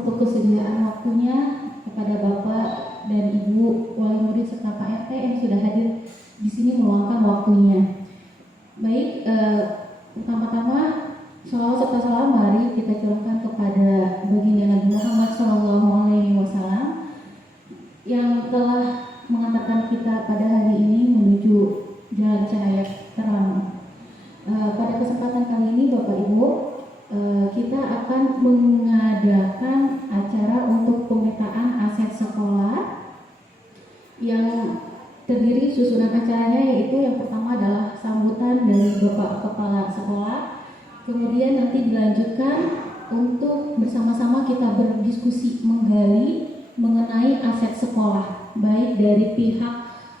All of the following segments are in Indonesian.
untuk kesediaan waktunya kepada Bapak dan Ibu Wali Murid serta Pak RT yang sudah hadir di sini meluangkan waktunya. Baik, pertama-tama sholawat serta salam mari kita curahkan kepada baginda Nabi Muhammad SAW yang telah mengantarkan kita pada hari ini menuju jalan cahaya terang. Pada kesempatan kali ini Bapak Ibu, kita akan mengadakan acara untuk pemetaan aset sekolah yang terdiri susunan acaranya yaitu yang pertama adalah sambutan dari Bapak Kepala Sekolah, kemudian nanti dilanjutkan untuk bersama-sama kita berdiskusi menggali mengenai aset sekolah, baik dari pihak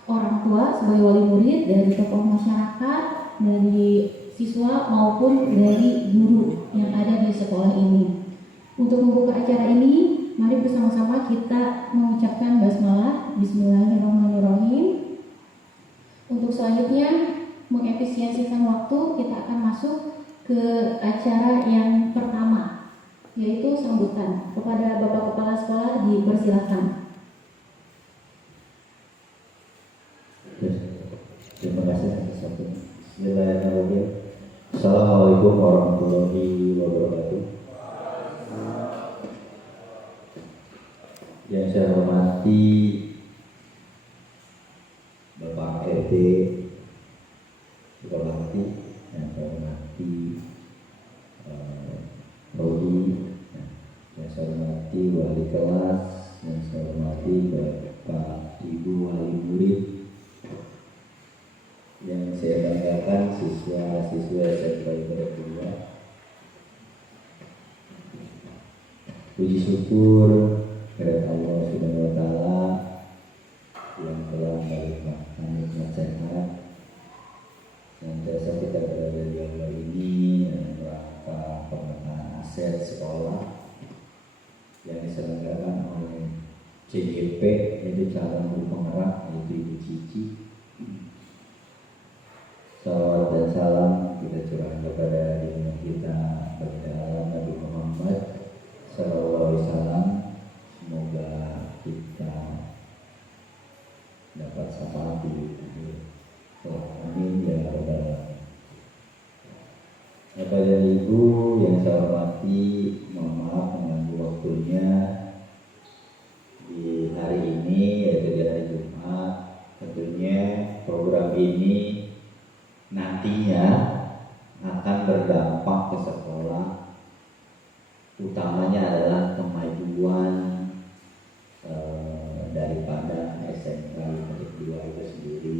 orang tua sebagai wali murid, dari tokoh masyarakat, dari siswa maupun dari guru yang ada di sekolah ini. Untuk membuka acara ini, mari bersama-sama kita mengucapkan basmalah, Bismillahirrahmanirrahim. Untuk selanjutnya, mengefisiensikan waktu, kita akan masuk ke acara yang pertama, yaitu sambutan. Kepada Bapak Kepala Sekolah dipersilakan. Terima kasih atas waktunya. Bismillahirrahmanirrahim. Assalamualaikum warahmatullahi wabarakatuh. Yang saya hormati Bapak RT, Bupati, yang saya hormati Rodi, yang saya hormati wali kelas, yang saya hormati Bapak Ibu wali murid, yang saya banggakan siswa-siswa SMK Ibadah Kedua. Puji syukur kepada Allah Subhanahu wa Ta'ala yang telah melimpahkan nikmat sehat dan jasa kita berada di awal ini dalam rangka pemetaan aset sekolah yang diselenggarakan oleh CGP, yaitu calon guru penggerak, yaitu Ibu Cici. Salawat dan salam kita curahkan kepada junjungan kita baginda Nabi Muhammad SAW. Semoga kita dapat syafaat di amin ya rabbal alamin. Bapak dan Ibu yang saya hormati, mohon maaf mengganggu waktunya di hari ini, yaitu di hari Jumat. Tentunya program ini nantinya akan berdampak ke sekolah, utamanya adalah kemajuan daripada SMK Negeri 2 itu sendiri.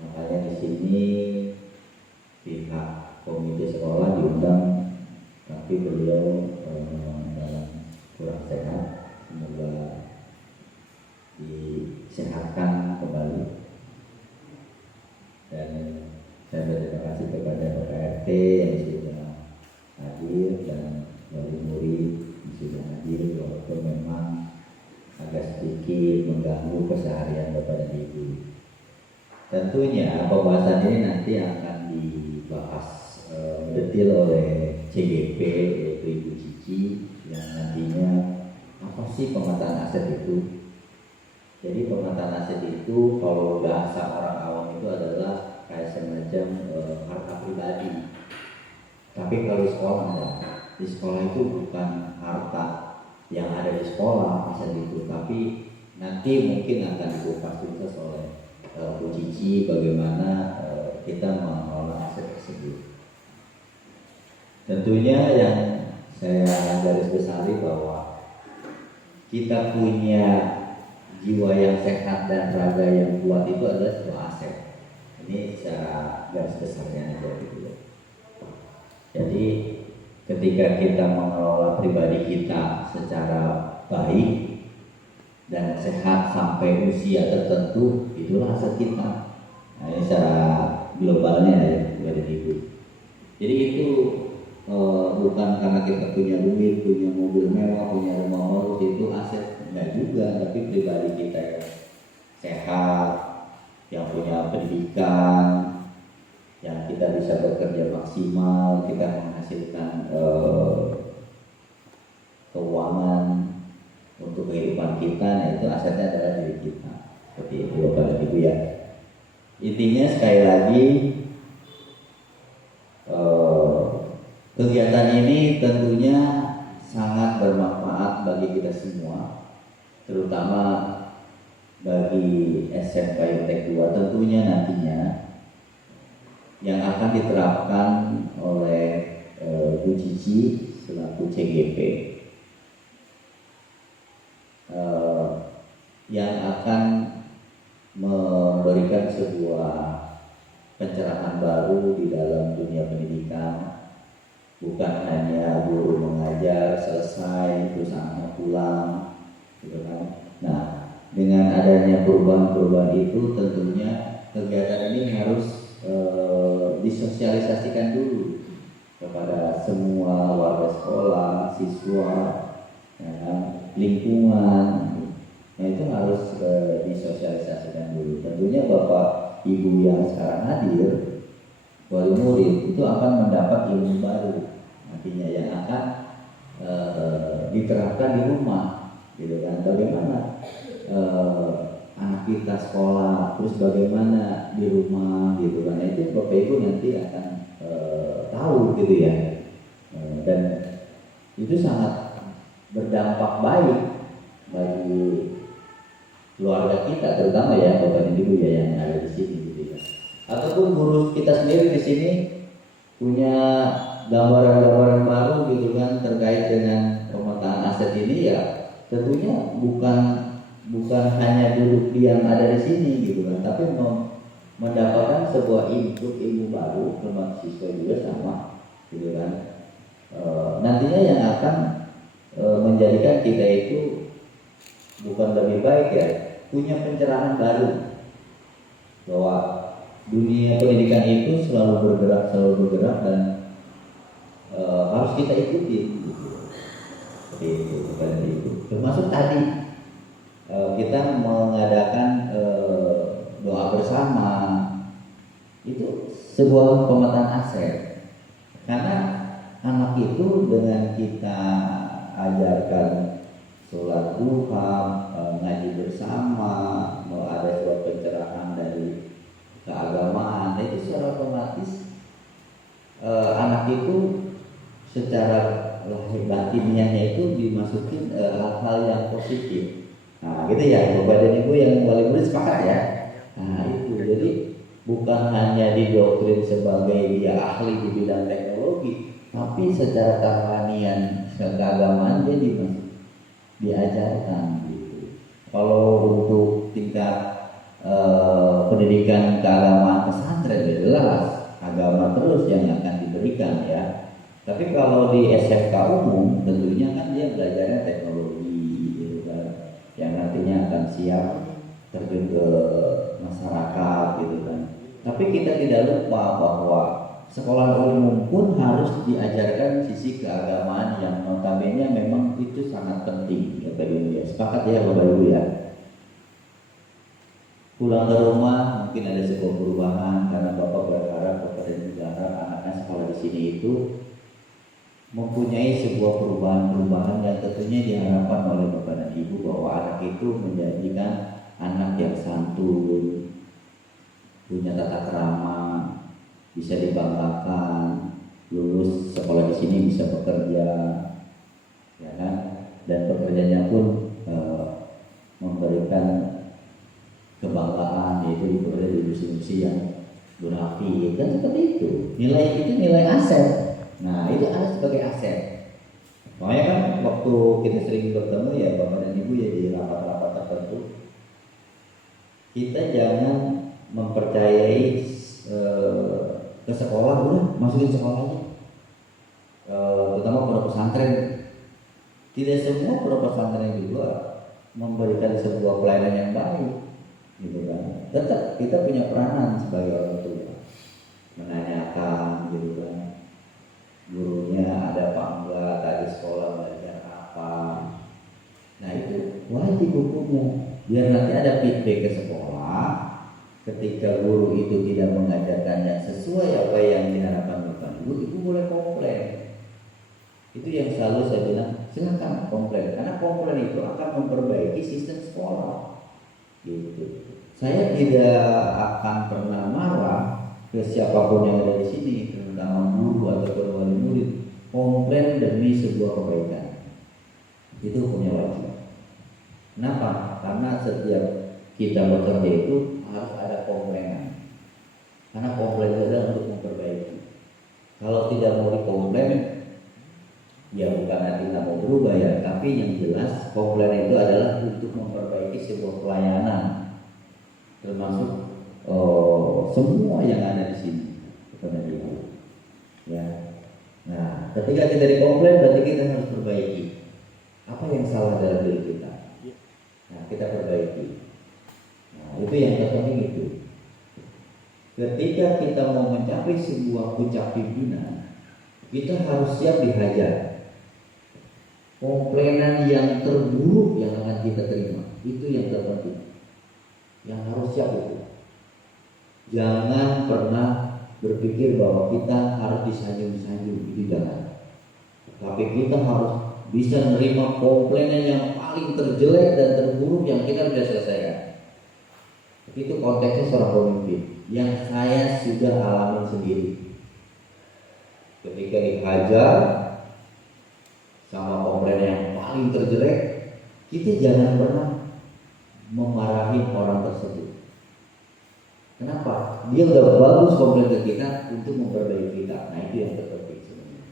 Makanya di sini pihak komite sekolah diundang, tapi beliau dalam kurang sehat, semoga disehatkan kembali. Dan saya berterima kasih kepada Bapak RT yang sudah hadir dan wali murid yang sudah hadir, walaupun memang agak sedikit mengganggu keseharian Bapak dan Ibu. Tentunya pembahasan ini nanti akan dibahas detail oleh CGP, yaitu Ibu Cici, yang sih pemetaan aset itu? Jadi pemetaan aset itu kalau bahasa orang awam itu adalah kayak semacam harta pribadi. Tapi kalau di sekolah enggak. Di sekolah itu bukan harta yang ada di sekolah aset itu, tapi nanti mungkin akan dikupas tuntas oleh Bu Cici bagaimana kita mengelola aset tersebut. Tentunya yang saya garis besari bahwa kita punya jiwa yang sehat dan raga yang kuat itu adalah sebuah aset. Ini secara garis besarnya aja gitu. Jadi ketika kita mengelola pribadi kita secara baik dan sehat sampai usia tertentu, itulah aset kita. Nah, ini secara globalnya ya, Bapak Ibu. Jadi itu bukan karena kita punya duit, punya mobil mewah, punya rumah bagus itu aset, enggak juga. Tapi pribadi kita yang sehat, yang punya pendidikan, yang kita bisa bekerja maksimal, kita menghasilkan keuangan untuk kehidupan kita, nah itu asetnya adalah diri kita. Seperti itu Bapak dan Ibu ya. Intinya sekali lagi kegiatan ini tentunya sangat bermanfaat bagi kita semua, terutama bagi SMK Yutek 2 tentunya nantinya yang akan diterapkan oleh Bu Cici selaku CGP, yang akan memberikan sebuah pencerahan baru di dalam dunia pendidikan. Bukan hanya guru mengajar selesai terus anak pulang, gitu kan. Nah, dengan adanya perubahan-perubahan itu tentunya kegiatan ini harus disosialisasikan dulu kepada semua warga sekolah, siswa, ya, lingkungan. Nah itu harus disosialisasikan dulu. Tentunya Bapak Ibu yang sekarang hadir, wali murid itu akan mendapat ilmu baru nantinya yang akan diterapkan di rumah, gitu kan. Bagaimana anak kita sekolah, terus bagaimana di rumah, gitu kan. Itu Bapak Ibu nanti akan tahu, gitu ya. Dan itu sangat berdampak baik bagi keluarga kita, terutama ya Bapak dan Ibu ya yang ada di sini, gitu ya. Ataupun guru kita sendiri di sini punya gambaran-gambaran baru, gitu kan, terkait dengan pemetaan aset ini, ya tentunya bukan hanya duduk diam ada di sini, gitu kan, tapi mendapatkan sebuah input ilmu baru termasuk siswa juga sama, gitu kan. Nantinya yang akan menjadikan kita itu bukan lebih baik ya, punya pencerahan baru bahwa dunia pendidikan itu selalu bergerak dan harus kita ikuti, gitu. Seperti itu. Termasuk tadi kita mengadakan doa bersama, itu sebuah pemetaan aset. Karena anak itu dengan kita ajarkan sholat duha, ngaji bersama, ada suatu pencerahan dari keagamaan, itu secara otomatis anak itu secara lahir batinnya itu dimasukin hal-hal yang positif. Nah, gitu ya, Bapak dan Ibu yang wali murid sepakat ya. Nah, itu jadi bukan hanya didoktrin sebagai dia ahli di bidang teknologi, tapi secara kerohanian, keagamaan dia diajarkan gitu. Kalau untuk tingkat pendidikan keagamaan pesantren ya jelas agama terus yang akan diberikan ya. Tapi kalau di SMK umum tentunya kan dia belajarnya teknologi, gitu kan, yang nantinya akan siap terjun ke masyarakat, gitu kan. Tapi kita tidak lupa bahwa sekolah umum pun harus diajarkan sisi keagamaan yang notabene memang itu sangat penting ya bagi dia. Sepakat ya Bapak Ibu ya. Pulang ke rumah mungkin ada sebuah perubahan karena Bapak berharap kepada negara anaknya sekolah di sini itu mempunyai sebuah perubahan yang tentunya biasanya diharapkan oleh bapak dan ibu bahwa anak itu menjadikan anak yang santun, punya tata krama, bisa dibanggakan, lulus sekolah di sini bisa bekerja, ya kan? Dan pekerjaannya pun memberikan kebanggaan, yaitu bekerja di industri yang munafik, dan seperti itu. Nilai itu nilai aset. Nah, itu ada sebagai aset. Makanya kan waktu kita sering bertemu ya bapak dan ibu ya di rapat-rapat tertentu, kita jangan mempercayai ke sekolah, udah masukin sekolahnya, terutama pondok pesantren. Tidak semua pondok pesantren juga memberikan sebuah pelayanan yang baik, gitu kan. Tetap kita punya peranan sebagai orang tua, menanyakan, gitu kan, gurunya ada apa enggak, tadi sekolah belajar apa. Nah itu wajib hukumnya, biar nanti ada feedback ke sekolah. Ketika guru itu tidak mengajarkannya sesuai apa yang diharapkan bapak ibu, itu boleh komplain. Itu yang selalu saya bilang, silakan komplain, karena komplain itu akan memperbaiki sistem sekolah. Gitu. Saya tidak akan pernah marah ke siapapun yang ada di sini, terutama guru atau wali murid. Komplain demi sebuah kebaikan, itu punya wajib. Kenapa? Karena setiap kita bekerja itu harus ada komplainan. Karena komplain itu adalah untuk memperbaiki. Kalau tidak mau dikomplain, ya bukan nanti nggak mau berubah ya, tapi yang jelas komplain itu adalah untuk memperbaiki sebuah pelayanan, termasuk semua yang ada di sini, kepada ibu. Ya. Nah, ketika kita dikomplain, berarti kita harus perbaiki apa yang salah dalam diri kita. Nah, kita perbaiki. Nah, itu yang terpenting itu. Ketika kita mau mencapai sebuah puncak pimpinan, kita harus siap dihajar. Komplainan yang terburuk yang akan kita terima, itu yang terpenting, yang harus siap itu. Jangan pernah berpikir bahwa kita harus disanjung-sanjung, itu jangan. Tapi kita harus bisa menerima komplainan yang paling terjelek dan terburuk yang kita sudah selesaikan. Itu konteksnya seorang pemimpin yang saya sudah alami sendiri. Ketika dihajar sama komplain yang paling terjelek, kita jangan pernah memarahi orang tersebut. Kenapa? Dia udah bagus komplain ke kita untuk memperbaiki kita. Nah itu yang terpenting sebenarnya.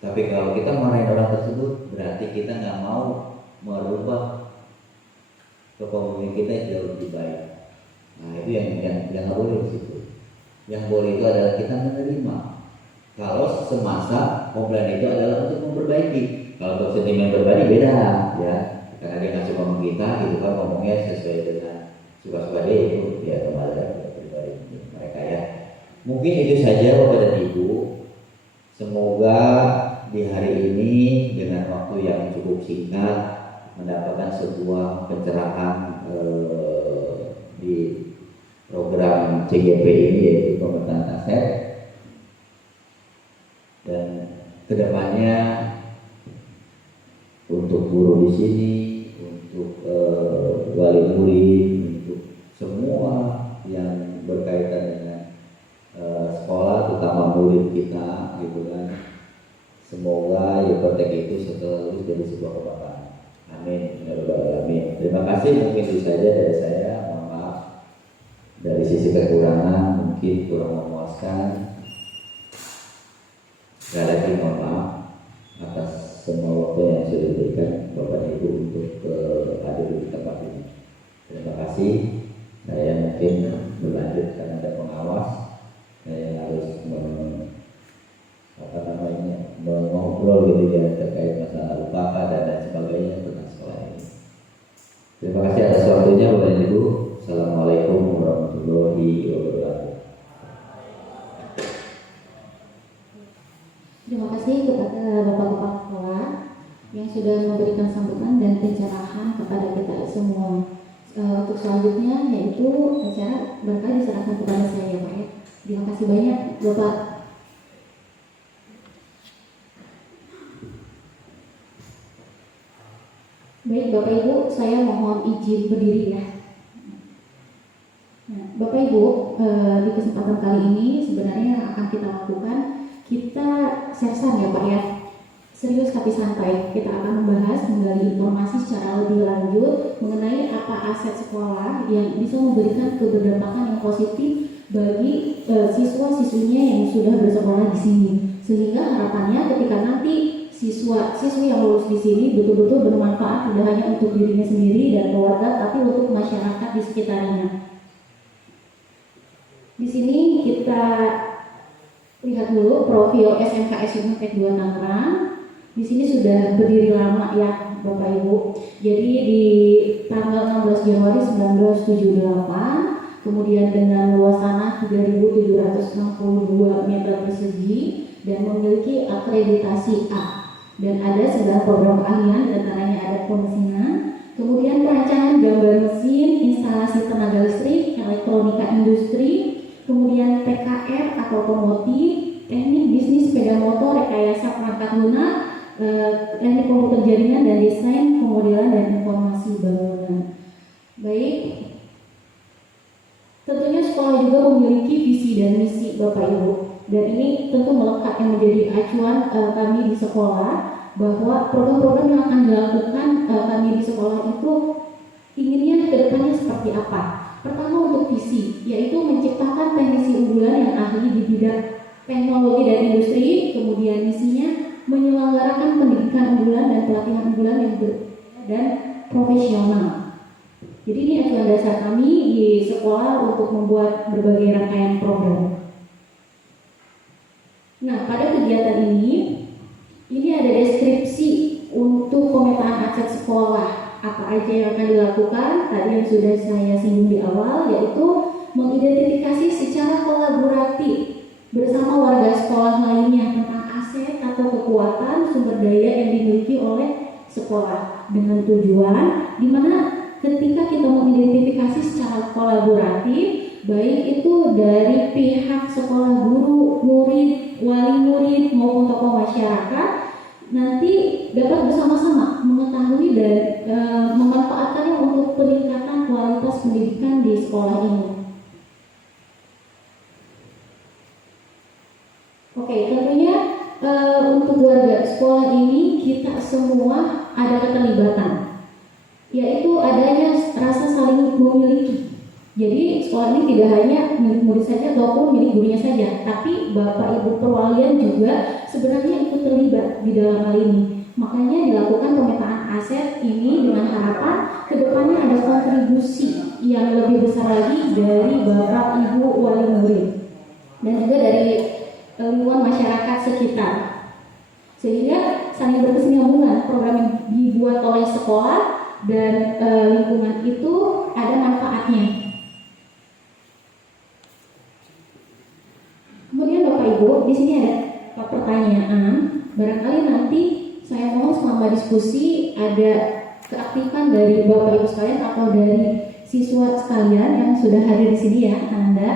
Tapi kalau kita marahin orang tersebut, berarti kita nggak mau merubah kepemimpinan kita yang jauh lebih baik. Nah itu yang nggak boleh di situ. Yang boleh itu adalah kita menerima. Kalau semasa komplain itu adalah untuk memperbaiki. Kalau untuk sentimen pribadi beda, ya. Karena dia nggak suka sama kita, gitu kan, ngomongnya sesuai dengan suka-suka dia, itu ya kembali ke pribadi mereka ya. Mungkin itu saja Bapak dan Ibu. Semoga di hari ini dengan waktu yang cukup singkat mendapatkan sebuah pencerahan di program CGP ini, yaitu pemetaan aset. Dan kedepannya untuk guru di sini, untuk wali murid, untuk semua yang berkaitan dengan sekolah, terutama murid kita, gitu kan. Semoga Yukotek itu setelah lulus dari sebuah kebanggaan. Amin. Ya Rabbal Alamin. Terima kasih, mungkin itu saja dari saya. Mohon maaf dari sisi kekurangan, mungkin kurang memuaskan. Sekali lagi mohon maaf atas semua waktu yang sudah diberikan Bapak Ibu untuk hadir di tempat ini. Terima kasih. Saya mungkin berlanjut karena ada pengawas. Saya harus mengobrol gitu ya terkait masalah UPK dan lain sebagainya tentang sekolah ini. Terima kasih atas waktunya Bapak Ibu. Assalamualaikum warahmatullahi wabarakatuh. Terima kasih kepada Bapak Kepala Sekolah yang sudah memberikan sambutan dan pencerahan kepada kita semua. Untuk selanjutnya yaitu acara berkah diserahkan kepada saya, Pak. Terima kasih banyak, Bapak. Baik Bapak Ibu, saya mohon izin berdiri ya. Nah, Bapak Ibu, di kesempatan kali ini sebenarnya yang akan kita lakukan, kita sersan ya Pak ya. Serius tapi santai, kita akan membahas menggali informasi secara lebih lanjut mengenai apa aset sekolah yang bisa memberikan keberdampatan yang positif bagi siswa-siswinya yang sudah bersekolah di sini. Sehingga harapannya ketika nanti siswa-siswi yang lulus di sini betul-betul bermanfaat tidak hanya untuk dirinya sendiri dan keluarga, tapi untuk masyarakat di sekitarnya. Di sini kita lihat dulu profil SMKS Unpad 2 Tangerang. Di sini sudah berdiri lama ya Bapak Ibu. Jadi di tanggal 16 Januari 1978, kemudian dengan luas tanah 3.762 meter persegi dan memiliki akreditasi A. Dan ada 9 program keahlian, diantaranya ada pemesinan, kemudian perancangan gambar mesin, instalasi tenaga listrik, elektronika industri, kemudian PKR atau otomotif, teknik bisnis sepeda motor, rekayasa perangkat lunak, teknik komputer jaringan dan desain pemodelan dan informasi bangunan. Baik, tentunya sekolah juga memiliki visi dan misi Bapak Ibu, dan ini tentu melekat yang menjadi acuan kami di sekolah, bahwa program-program yang akan dilakukan kami di sekolah itu inginnya kedepannya seperti apa. Pertama untuk visi, yaitu menciptakan teknisi unggulan yang ahli di bidang teknologi dan industri. Kemudian misinya menyelenggarakan pendidikan unggulan dan pelatihan unggulan yang dan profesional. Jadi ini acuan dasar kami di sekolah untuk membuat berbagai rangkaian program. Nah, pada kegiatan ini ada deskripsi untuk pemetaan aset sekolah. Apa aja yang akan dilakukan? Tadi yang sudah saya singgung di awal, yaitu mengidentifikasi secara kolaboratif bersama warga sekolah lainnya tentang aset atau kekuatan sumber daya yang dimiliki oleh sekolah, dengan tujuan di mana ketika kita mengidentifikasi secara kolaboratif, baik itu dari pihak sekolah, guru, murid, wali murid maupun tokoh masyarakat, nanti dapat bersama-sama mengetahui dan memanfaatkannya untuk peningkatan kualitas pendidikan di sekolah ini. Oke, tentunya untuk warga sekolah ini kita semua ada keterlibatan, yaitu adanya rasa saling memiliki. Jadi sekolah ini tidak hanya milik murid saja ataupun milik gurunya saja, tapi Bapak Ibu perwalian juga sebenarnya ikut terlibat di dalam hal ini. Makanya dilakukan pemetaan aset ini dengan harapan kedepannya ada kontribusi yang lebih besar lagi dari Bapak Ibu wali murid dan juga dari lingkungan masyarakat sekitar, sehingga saling berkesinambungan. Program yang dibuat oleh sekolah dan lingkungan itu ada manfaatnya. Kemudian Bapak Ibu, di sini ada pertanyaan. Barangkali nanti saya mau selama diskusi ada keaktifan dari Bapak Ibu sekalian atau dari siswa sekalian yang sudah hadir di sini ya, Anda.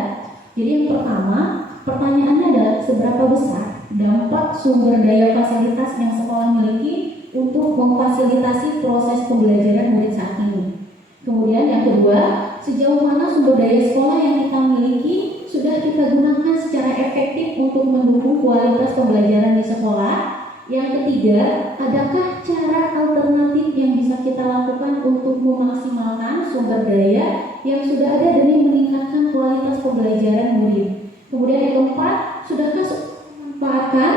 Jadi yang pertama, pertanyaannya adalah seberapa besar dampak sumber daya fasilitas yang sekolah miliki untuk memfasilitasi proses pembelajaran murid saat ini. Kemudian yang kedua, sejauh mana sumber daya sekolah yang kita miliki sudah kita gunakan secara efektif untuk mendukung kualitas pembelajaran di sekolah. Yang ketiga, adakah cara alternatif yang bisa kita lakukan untuk memaksimalkan sumber daya yang sudah ada demi meningkatkan kualitas pembelajaran murid. Kemudian yang keempat, sudahkah memanfaatkan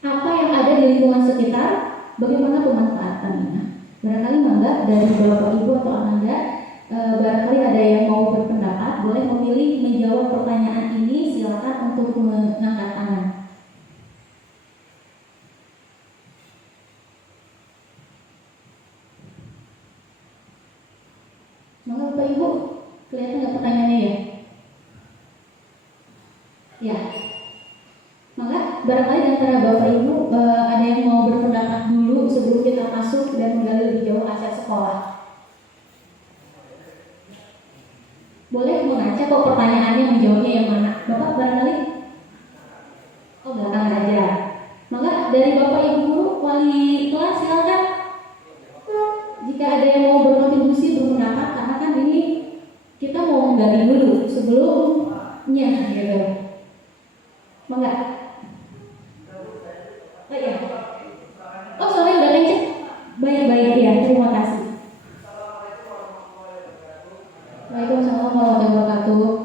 apa yang ada di lingkungan sekitar? Bagaimana pemanfaatannya? Barangkali mangga dari Bapak Ibu atau Anda, barangkali ada yang mau berpendapat, boleh memilih menjawab pertanyaan ini. Silakan untuk mengangkat tangan. Maka Bapak Ibu, kelihatan nggak pertanyaannya ya? Ya. Maka barangkali di antara Bapak Ibu ada yang mau berpendapat dulu sebelum kita masuk dan menggali lebih jauh aset sekolah. Boleh mengacak kok pertanyaannya, menjawabnya yang mana. Bapak barangkali? Oh, belakangan aja. Maka dari Bapak Ibu guru, wali kelas silakan. dulu sebelumnya gitu. Mangga. Oh iya. Oh soalnya udah kenceng. Baik ya, terima kasih. Waalaikumsalam warahmatullahi wabarakatuh.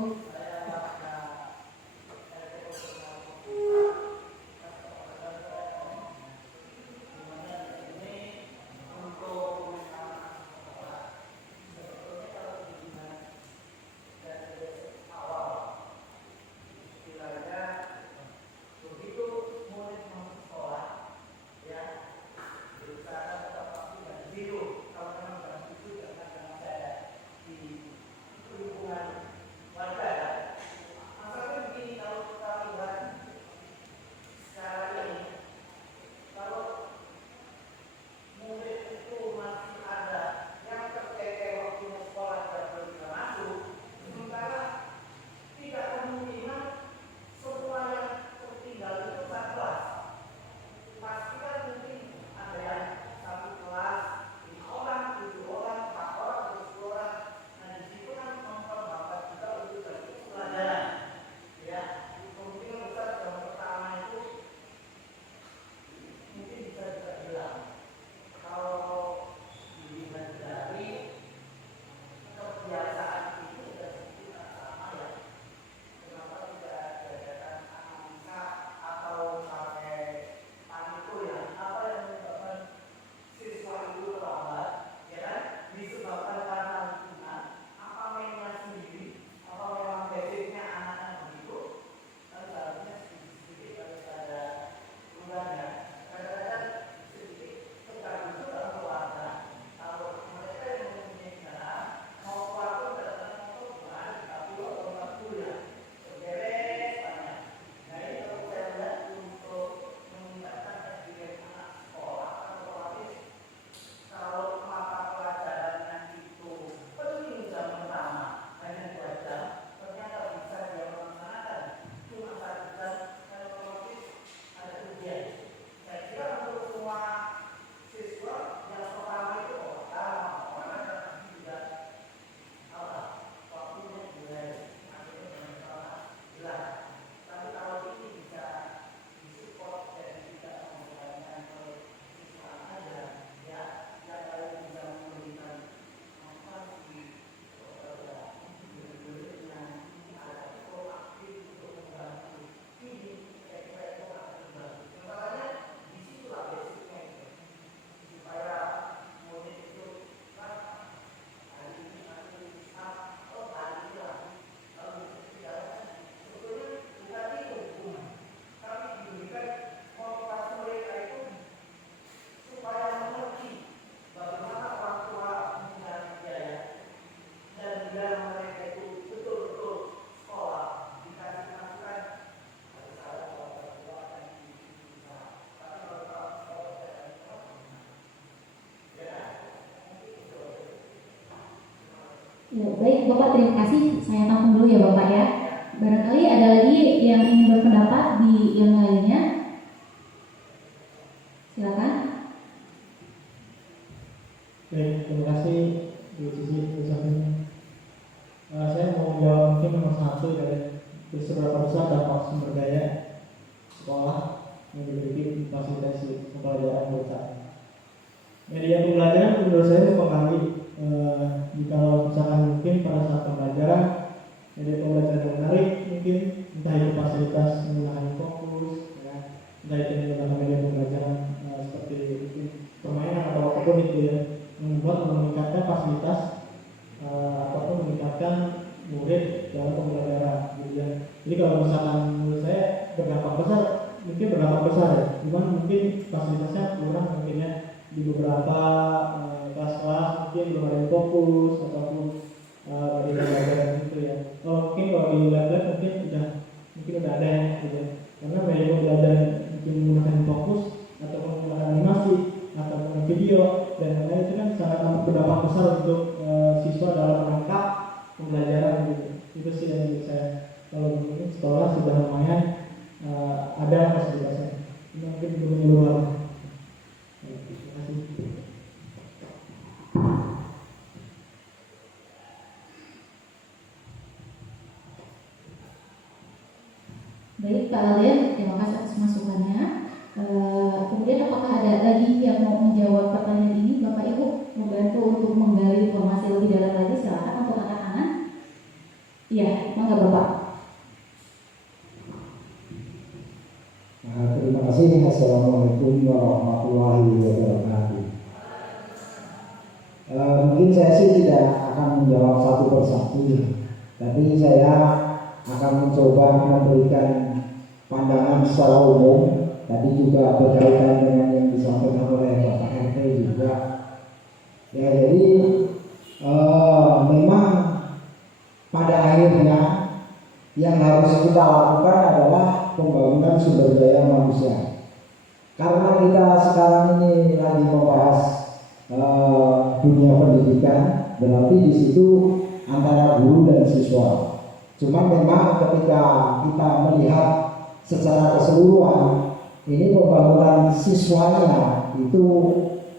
Ya, baik Bapak, terima kasih. Saya tampung dulu ya Bapak ya. Barangkali ada lagi yang ingin berpendapat di yang lainnya. Silakan. Baik, terima kasih Bu Cici ucapannya. Saya mau jawab mungkin nomor satu dari seberapa besar dampak sumber daya sekolah yang memiliki fasilitasi pembelajaran bersama. Media pembelajaran menurut saya mempengaruhi jika misalkan mungkin pada saat pembelajaran media pembelajaran yang menarik, mungkin entah itu fasilitas menggunakan fokus, ya, entah itu menggunakan media pembelajaran seperti mungkin permainan atau apapun itu ya, membuat meningkatkan fasilitas ataupun meningkatkan murid dalam pembelajaran. Jadi kalau misalkan menurut saya berdampak besar, mungkin berdampak besar ya, cuman mungkin fasilitasnya kurang mungkin ya di beberapa kelas-kelas mungkin belum ada yang fokus ataupun di pembelajaran gitu ya. Mungkin kalau di lab-lab mungkin udah ada ya gitu. Karena media pembelajaran mungkin menggunakan fokus ataupun menggunakan animasi ataupun video dan lain-lain itu kan sangat berdampak besar untuk siswa dalam menangkap pembelajaran gitu. Itu sih yang menurut saya. Kalau mungkin sekolah sudah lumayan ada fasilitasnya. Ini mungkin belum menyeluruh. Terima kasih. Baik Pak Alden, terima kasih atas masukannya. Kemudian apakah ada lagi yang mau menjawab pertanyaan ini, Bapak Ibu? Membantu untuk menggali informasi lebih dalam lagi, silakan untuk angkat tangan. Iya, mangga Bapak. Terima kasih. Assalamualaikum warahmatullahi wabarakatuh. Mungkin saya sih tidak akan menjawab satu persatu, tapi saya akan mencoba memberikan pandangan secara umum. Tadi juga berkaitan dengan yang disampaikan oleh Bapak RT juga. Ya, jadi memang pada akhirnya yang harus kita lakukan adalah pembangunan sumber daya manusia. Karena kita sekarang ini lagi membahas dunia pendidikan, berarti di situ antara guru dan siswa. Cuma memang ketika kita melihat secara keseluruhan, ini pembangunan siswanya itu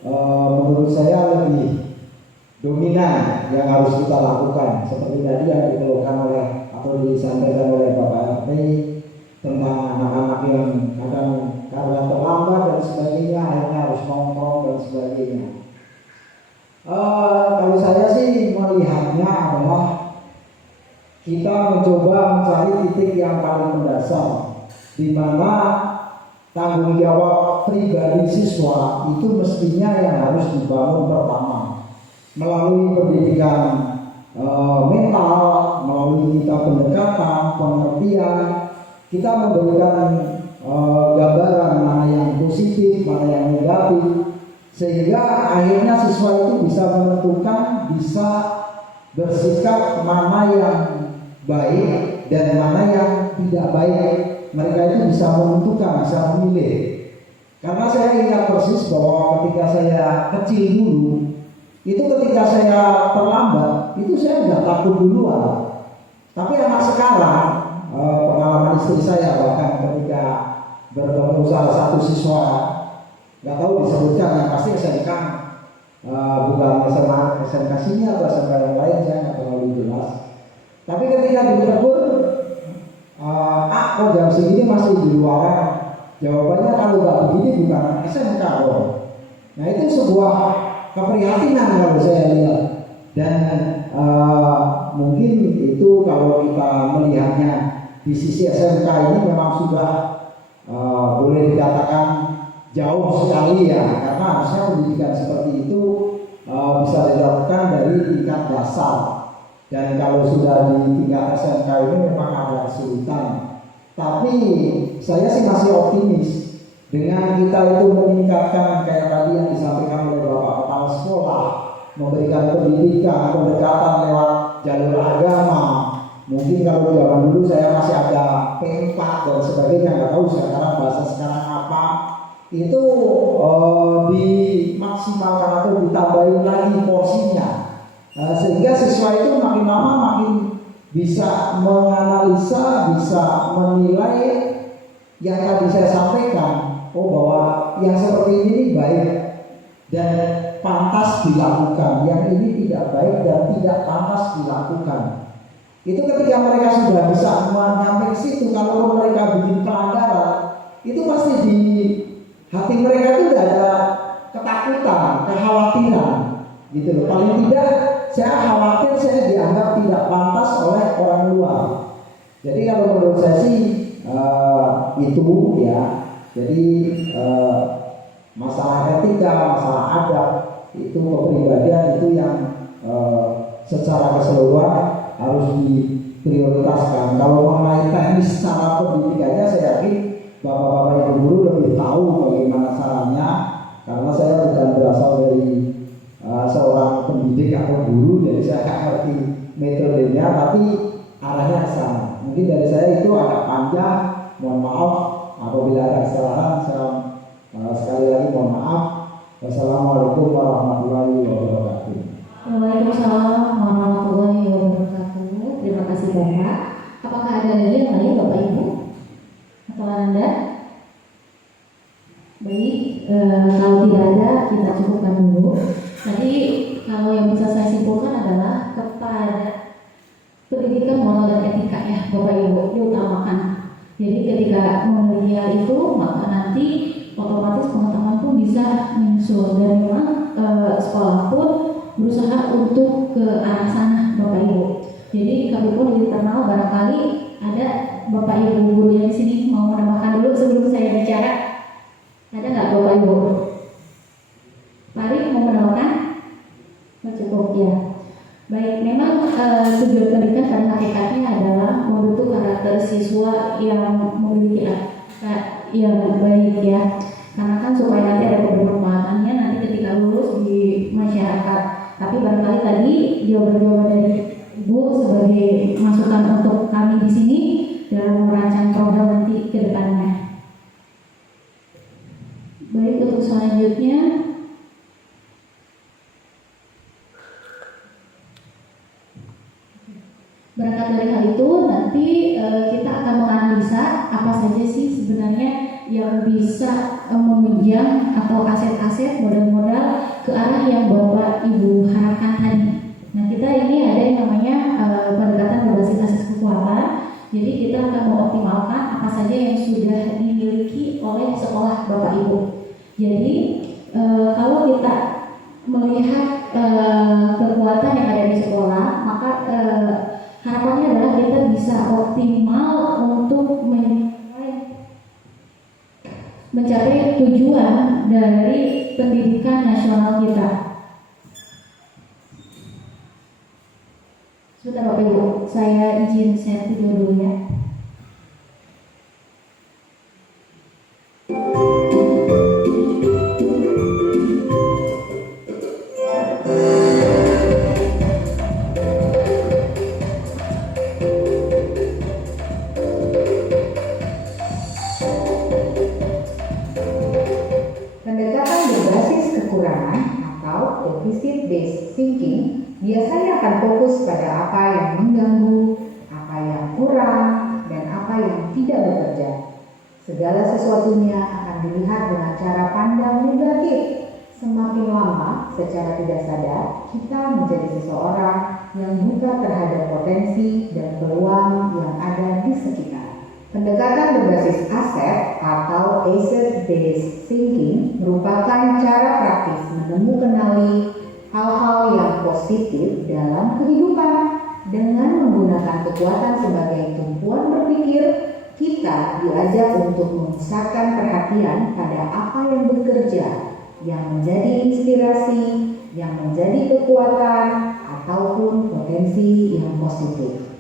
menurut saya lebih dominan yang harus kita lakukan. Seperti tadi yang dikeluhkan oleh atau disampaikan oleh Bapak RT tentang anak-anak yang kadang karena terlambat dan sebagainya akhirnya harus nongkrong dan sebagainya. Kalau saya sih melihatnya adalah kita mencoba mencari titik yang paling mendasar, di mana tanggung jawab pribadi siswa itu mestinya yang harus dibangun pertama melalui pendidikan mental, melalui kita pendekatan, pengertian, kita memberikan gambaran mana yang positif, mana yang negatif, sehingga akhirnya siswa itu bisa menentukan, bisa bersikap mana yang baik dan mana yang tidak baik. Mereka itu bisa menentukan, bisa memilih. Karena saya ingat persis bahwa ketika saya kecil dulu, itu ketika saya terlambat, itu saya nggak takut duluan. Tapi anak sekarang, pengalaman istri saya bahkan ketika bertemu salah satu siswa, nggak tahu disebutkan, yang pasti SMK, bukan SMK sini atau SMK yang lain, saya nggak terlalu jelas. Tapi ketika ditegur, kok jam segini masih di luar? Jawabannya kalau nggak begini bukan SMK dong. Nah itu sebuah keprihatinan kalau saya lihat, dan mungkin itu kalau kita melihatnya di sisi SMK ini memang sudah boleh dikatakan jauh sekali ya, karena harusnya pendidikan seperti itu bisa dilakukan dari tingkat dasar, dan kalau sudah di tingkat SMK ini memang ada kesulitan. Tapi saya sih masih optimis dengan kita itu meningkatkan kayak tadi yang disampaikan oleh Bapak Kepala Sekolah, memberikan pendidikan, pendekatan lewat jalur agama. Mungkin kalau zaman dulu saya masih ada P4 dan sebagainya, nggak tahu sekarang bahasa sekarang apa. Itu dimaksimalkan atau ditambahin lagi porsinya, sehingga siswa itu makin lama makin bisa menganalisa, bisa menilai yang tadi saya sampaikan. Oh, bahwa yang seperti ini baik dan pantas dilakukan, yang ini tidak baik dan tidak pantas dilakukan. Itu ketika mereka sudah bisa sampai ke situ, kalau mereka bikin pelanggaran, itu pasti di hati mereka itu tidak ada ketakutan, kekhawatiran, gitu loh. Paling tidak saya khawatir saya dianggap tidak pantas oleh orang luar. Jadi kalau menurut saya sih itu ya. Jadi masalah etika, masalah adab, itu kepribadian itu yang secara keseluruhan harus diprioritaskan. Kalau mengenai teknis cara pendidikannya, saya yakin bapak-bapak yang guru lebih tahu bagaimana caranya, karena saya bukan berasal dari seorang pendidik atau guru, jadi saya nggak ngerti metodenya, tapi arahnya ke sana. Mungkin dari saya itu agak panjang, mohon maaf apabila ada kesalahan. Saya sekali lagi mohon maaf. Wassalamualaikum warahmatullahi wabarakatuh. Waalaikumsalam warahmatullahi wabarakatuh. Terima kasih Bapak. Apakah ada lagi yang lain Bapak Ibu atau Anda? Baik, kalau tidak ada kita cukupkan dulu. Tadi kalau yang bisa saya simpulkan adalah kepada pendidikan moral dan etika ya Bapak Ibu diutamakan. Jadi ketika tidak memiliki hal itu, maka nanti otomatis pengetahuan pun bisa menyusul. Dan memang sekolah pun berusaha untuk ke arah sana, Bapak Ibu. Jadi kami pun di internal barangkali ada Bapak Ibu guru yang di sini mau menambahkan dulu sebelum saya bicara. Ada nggak Bapak Ibu? Mari mau menambahkan? Cukup ya. Baik, memang tujuan pendidikan pada hakikatnya adalah membentuk karakter siswa yang memiliki akhlak yang baik ya. Karena kan supaya nanti ada kebermanfaatannya nanti ketika lulus di masyarakat. Tapi barangkali tadi jawaban-jawaban dari Ibu sebagai masukan untuk kami di sini dalam merancang program nanti ke depannya. Baik, untuk selanjutnya berangkat dari hal itu nanti kita akan menganalisa apa saja sih sebenarnya yang bisa menunjang atau aset-aset modal-modal ke arah yang Bapak Ibu harapkan tadi. Nah, kita ini ada yang namanya pendekatan berbasis aset kekuatan. Jadi kita akan mengoptimalkan apa saja yang sudah dimiliki oleh sekolah Bapak Ibu. Jadi kalau kita melihat kekuatan yang ada di sekolah, maka harapannya adalah kita bisa optimal untuk mencapai tujuan dari pendidikan nasional kita. Sebentar Bapak Ibu, saya izin share video dulu ya. Pendekatan berbasis kekurangan atau deficit-based thinking biasanya akan fokus pada apa yang mengganggu, apa yang kurang, dan apa yang tidak bekerja. Segala sesuatunya akan dilihat dengan cara pandang negatif. Semakin lama, secara tidak sadar, kita menjadi seseorang yang buta terhadap potensi dan peluang yang ada di sekitar. Pendekatan berbasis aset atau asset-based thinking merupakan cara praktis mengenali hal-hal yang positif dalam kehidupan. Dengan menggunakan kekuatan sebagai tumpuan berpikir, kita diajak untuk memusatkan perhatian pada apa yang bekerja, yang menjadi inspirasi, yang menjadi kekuatan, ataupun potensi yang positif.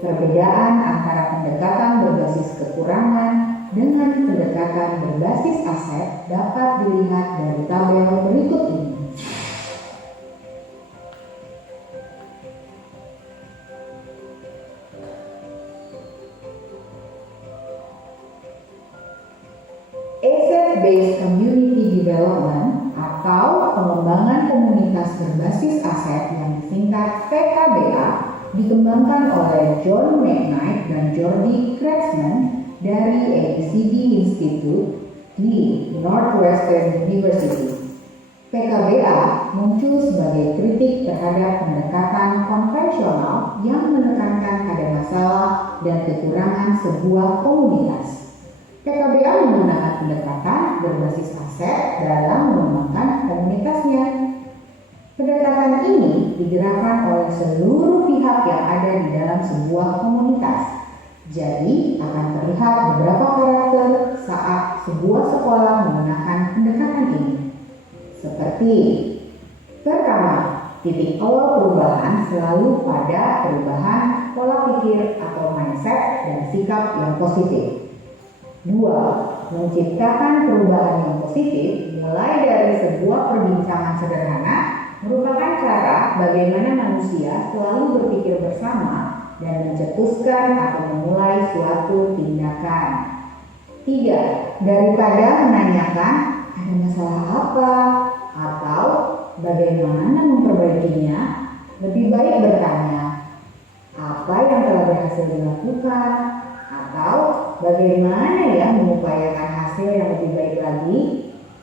Perbedaan antara pendekatan berbasis kekurangan dengan pendekatan berbasis aset dapat dilihat dari tabel berikut ini. Asset-based community development atau pengembangan komunitas berbasis aset yang disingkat PKBA dikembangkan oleh John McKnight dan Jordi Kretschmann dari ABCD Institute di Northwestern University. PKBA muncul sebagai kritik terhadap pendekatan konvensional yang menekankan pada masalah dan kekurangan sebuah komunitas. PKBA menggunakan pendekatan berbasis aset dalam mengembangkan komunitasnya. Pendekatan ini digerakkan oleh seluruh pihak yang ada di dalam sebuah komunitas. Jadi, akan terlihat beberapa karakter saat sebuah sekolah menggunakan pendekatan ini. Seperti, pertama, titik awal perubahan selalu pada perubahan pola pikir atau mindset dan sikap yang positif. 2. Menciptakan perubahan yang positif mulai dari sebuah perbincangan sederhana merupakan cara bagaimana manusia selalu berpikir bersama dan mencetuskan atau memulai suatu tindakan. 3. Daripada menanyakan ada masalah apa atau bagaimana memperbaikinya, lebih baik bertanya apa yang telah berhasil dilakukan atau bagaimana ya mengupayakan hasil yang lebih baik lagi.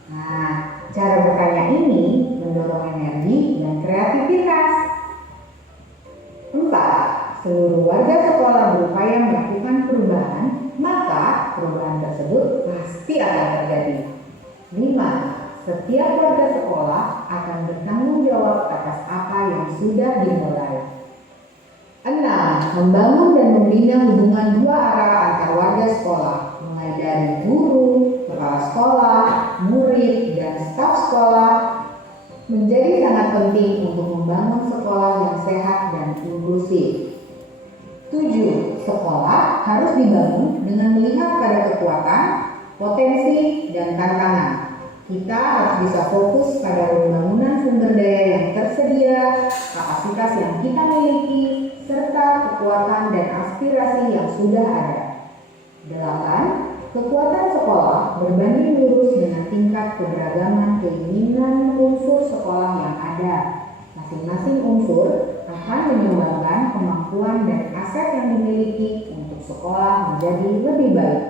Nah, cara bertanya ini mendorong energi dan kreativitas. 4. Seluruh warga sekolah berupaya melakukan perubahan maka perubahan tersebut pasti akan terjadi. 5. Setiap warga sekolah akan bertanggung jawab atas apa yang sudah dimulai. 6. Membangun dan membina hubungan dua arah antar warga sekolah, mulai dari guru, kepala sekolah, murid, dan staf sekolah, menjadi sangat penting untuk membangun sekolah yang sehat dan inklusif. 7. Sekolah harus dibangun dengan melihat pada kekuatan, potensi, dan tantangan. Kita harus bisa fokus pada pembangunan sumber daya yang tersedia, kapasitas yang kita miliki, serta kekuatan dan aspirasi yang sudah ada. 8. Kekuatan sekolah berbanding lurus dengan tingkat keberagaman keinginan unsur sekolah yang ada. Masing-masing unsur akan menyumbangkan kemampuan dan aset yang dimiliki untuk sekolah menjadi lebih baik.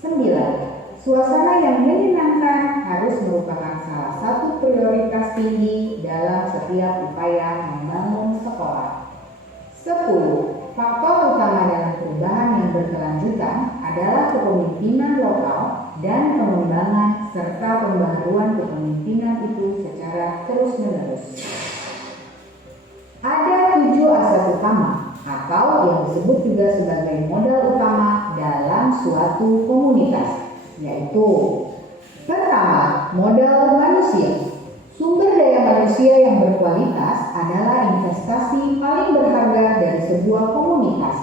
9. Suasana yang menyenangkan harus merupakan salah satu prioritas tinggi dalam setiap upaya membangun sekolah. 10. Faktor utama dalam perubahan yang berkelanjutan adalah kepemimpinan lokal dan pengembangan serta pembaharuan kepemimpinan itu secara terus-menerus. Ada 7 aset utama atau yang disebut juga sebagai modal utama dalam suatu komunitas, yaitu: pertama, modal manusia. Sumber daya manusia yang berkualitas adalah investasi paling berharga dari sebuah komunitas.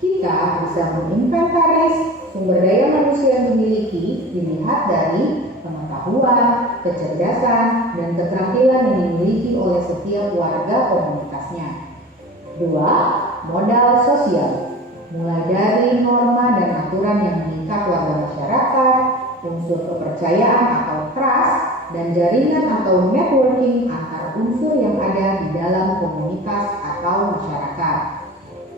Kita bisa menginventaris sumber daya manusia yang dimiliki dilihat dari pengetahuan, kecerdasan, dan keterampilan yang dimiliki oleh setiap warga komunitasnya. 2. Modal sosial. Mulai dari norma dan aturan yang mengikat warga masyarakat, unsur kepercayaan atau trust, dan jaringan atau networking antar unsur yang ada di dalam komunitas atau masyarakat.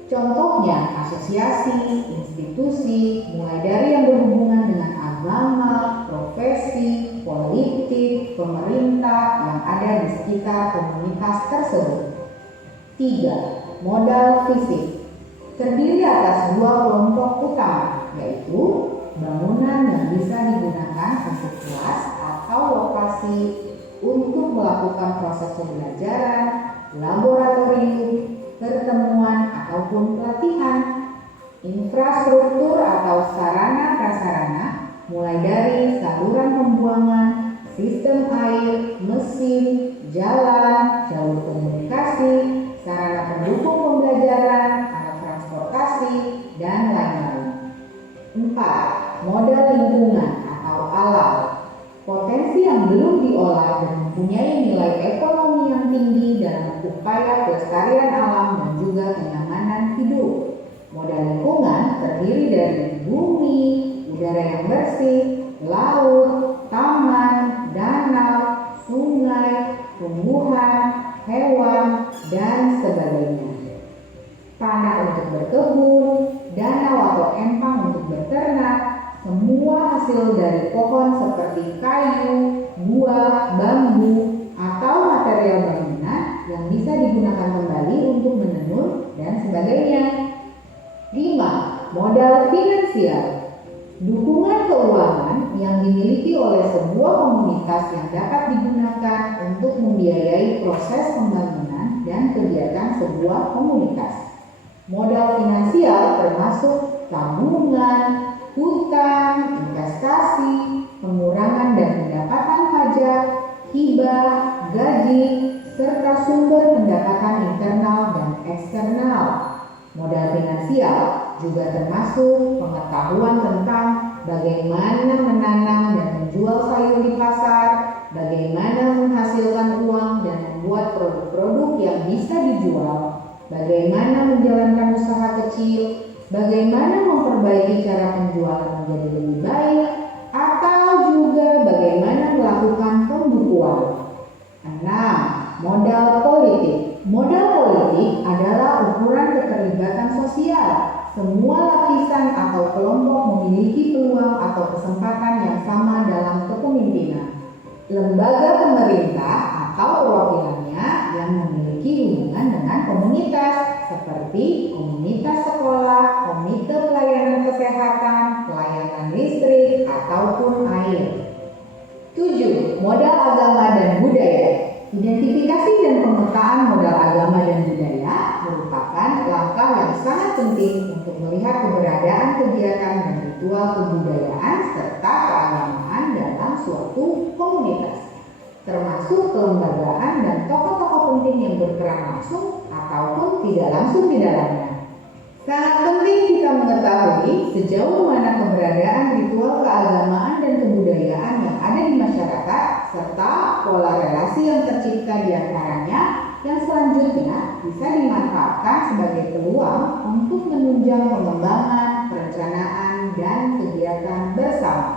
Contohnya asosiasi, institusi, mulai dari yang berhubungan dengan agama, profesi, politik, pemerintah yang ada di sekitar komunitas tersebut. 3. Modal fisik. Terdiri atas 2 kelompok utama, yaitu bangunan yang bisa digunakan untuk kelas atau lokasi untuk melakukan proses pembelajaran, laboratorium, pertemuan ataupun pelatihan, infrastruktur atau sarana-prasarana, mulai dari saluran pembuangan, sistem air, mesin, jalan, jalur komunikasi, sarana pendukung pembelajaran, alat transportasi, dan lain-lain. 4. Modal lingkungan atau alam. Potensi yang belum diolah dan mempunyai nilai ekonomi yang tinggi dalam upaya pelestarian alam dan juga kenyamanan hidup. Modal lingkungan terdiri dari bumi, udara yang bersih, laut, taman, danau, sungai, tumbuhan, hewan, dan sebagainya. Tanah untuk berkebun, danau atau empang untuk berternak, semua hasil dari pohon seperti kayu, buah, bambu, atau material bangunan yang bisa digunakan kembali untuk menenun dan sebagainya. 5. Modal finansial. Dukungan keuangan yang dimiliki oleh sebuah komunitas yang dapat digunakan untuk membiayai proses pembangunan dan kegiatan sebuah komunitas. Modal finansial termasuk tabungan, hutang, investasi, pengurangan dan pendapatan pajak, hibah, gaji, serta sumber pendapatan internal dan eksternal. Modal finansial juga termasuk pengetahuan tentang bagaimana menanam dan menjual sayur di pasar, bagaimana menghasilkan uang dan membuat produk-produk yang bisa dijual, bagaimana menjalankan usaha kecil, bagaimana memperbaiki cara penjualan menjadi lebih baik, atau juga bagaimana melakukan pembukuan. 6. Modal politik. Modal politik adalah ukuran keterlibatan sosial. Semua lapisan atau kelompok memiliki peluang atau kesempatan yang sama dalam kepemimpinan. Lembaga pemerintah atau perwakilannya yang memiliki hubungan dengan komunitas seperti komunitas sekolah, komite pelayanan kesehatan, kesehatan, pelayanan listrik, ataupun air. 7. Modal agama dan budaya. Identifikasi dan pemetaan modal agama dan budaya merupakan langkah yang sangat penting untuk melihat keberadaan kegiatan dan ritual kebudayaan serta keagamaan dalam suatu komunitas, termasuk kelembagaan dan tokoh-tokoh penting yang berperan langsung ataupun tidak langsung di dalamnya. Sangat penting kita mengetahui sejauh mana keberadaan ritual keagamaan dan kebudayaan yang ada di masyarakat serta pola relasi yang tercipta di antaranya yang selanjutnya bisa dimanfaatkan sebagai peluang untuk menunjang pengembangan, perencanaan, dan kegiatan bersama.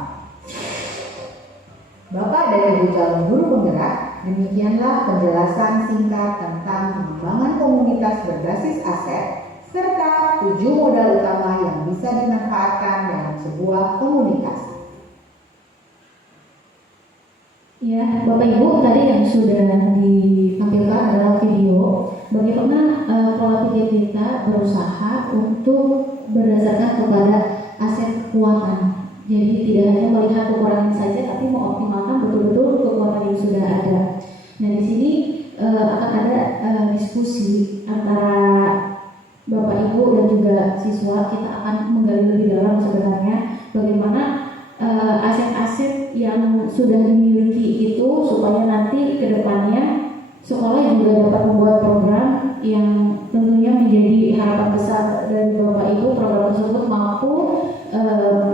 Bapak dan Ibu calon guru penggerak, demikianlah penjelasan singkat tentang pengembangan komunitas berbasis aset serta 7 modal utama yang bisa dimanfaatkan dalam sebuah komunitas. Ya, Bapak Ibu, tadi yang sudah ditampilkan adalah video bagaimana pola pikir kita berusaha untuk berdasarkan kepada aset keuangan. Jadi tidak hanya melihat kekurangan saja, tapi mengoptimalkan betul-betul kekuatan yang sudah ada. Nah, di sini akan ada diskusi antara Bapak Ibu dan juga siswa. Kita akan menggali lebih dalam sebenarnya bagaimana aset-aset yang sudah dimiliki itu supaya nanti ke depannya sekolah juga dapat membuat program yang tentunya menjadi harapan besar dari Bapak Ibu. Program tersebut mampu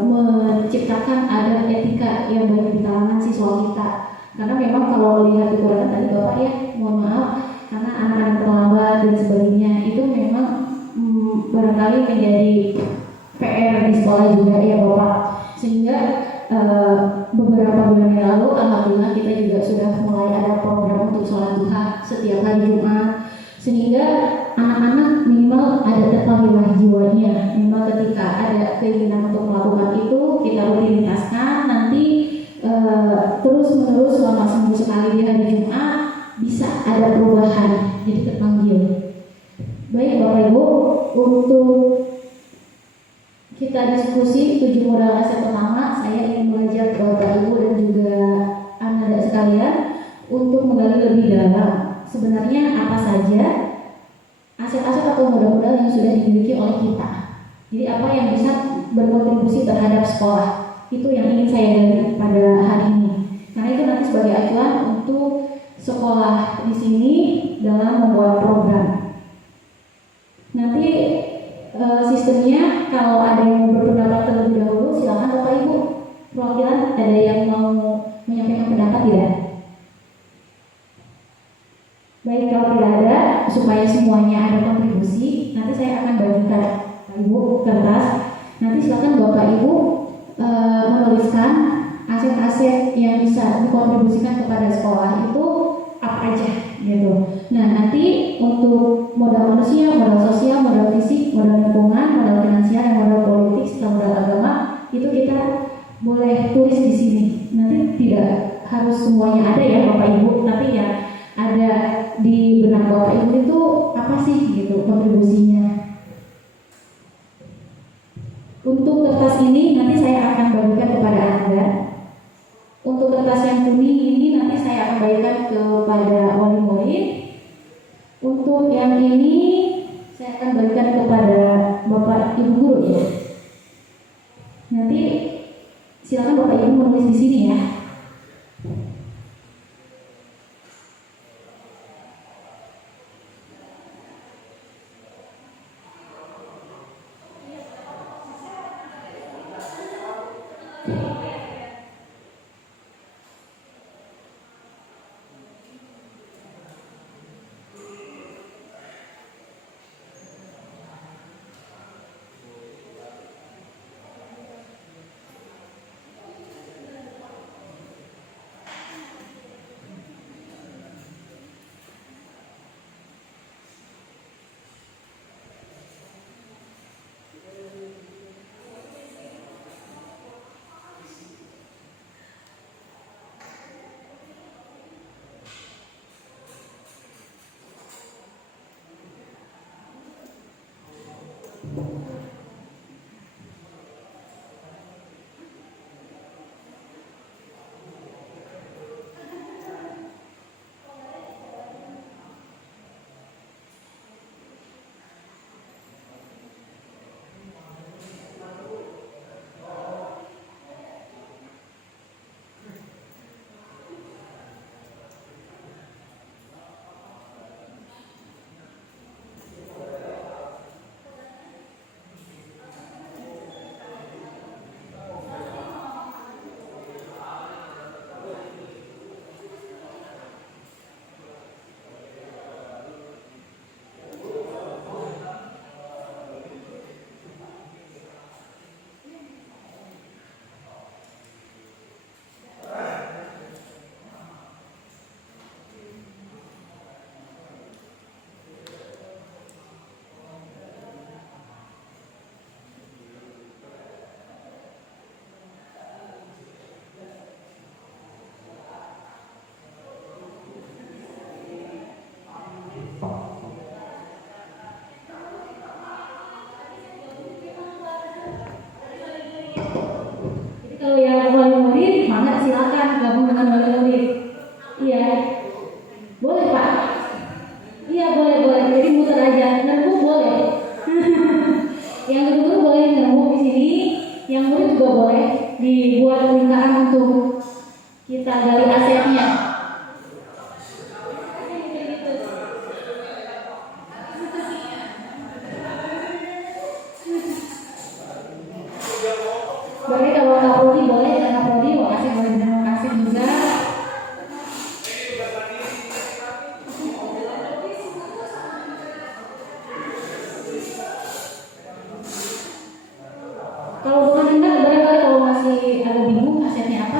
menciptakan ada etika yang baik di kalangan siswa kita. Karena memang kalau melihat kekurangan tadi Bapak ya, mohon maaf karena anak-anak terlambat dan sebagainya itu memang barangkali menjadi PR di sekolah juga ya Bapak. Sehingga beberapa bulan yang lalu alhamdulillah kita juga sudah mulai ada program untuk sholat duha setiap hari Jumat, sehingga anak-anak minimal ada terpanggil jiwanya. Minimal ketika ada keinginan untuk melakukan itu kita rutinitaskan, nanti terus menerus selama seminggu sekali di hari Jumat bisa ada perubahan, jadi terpanggil. Baik Bapak Ibu, untuk kita diskusi 7 modal aset pertama, saya ingin mengajak Bapak Ibu dan juga anak-anak sekalian untuk menggali lebih dalam sebenarnya apa saja aset-aset atau modal-modal yang sudah dimiliki oleh kita. Jadi apa yang bisa berkontribusi terhadap sekolah, itu yang ingin saya gali pada hari ini. Karena itu nanti sebagai acuan untuk sekolah di sini dalam membuat program. Nanti sistemnya kalau ada yang berpendapat terlebih dahulu silakan Bapak Ibu. Perwakilan ada yang mau menyampaikan pendapat tidak? Baik, kalau tidak ada, supaya semuanya ada kontribusi, nanti saya akan bagikan Bapak Ibu kertas. Nanti silakan Bapak Ibu menuliskan aset-aset yang bisa dikontribusikan kepada sekolah itu apa aja gitu. Nah, nanti untuk modal manusia, modal sosial, modal fisik, modal lingkungan, modal finansial, dan modal politik serta modal agama itu kita boleh tulis di sini. Nanti tidak harus semuanya ada ya Bapak Ibu, tapi ya ada di benak Bapak Ibu itu apa sih gitu kontribusinya. Untuk kertas ini nanti saya akan bagikan kepada Anda. Untuk kertas yang kuning ini nanti saya akan bagikan kepada wali murid. Untuk yang ini saya akan bagikan kepada Bapak Ibu guru ya. Nanti silakan Bapak Ibu menulis di sini ya.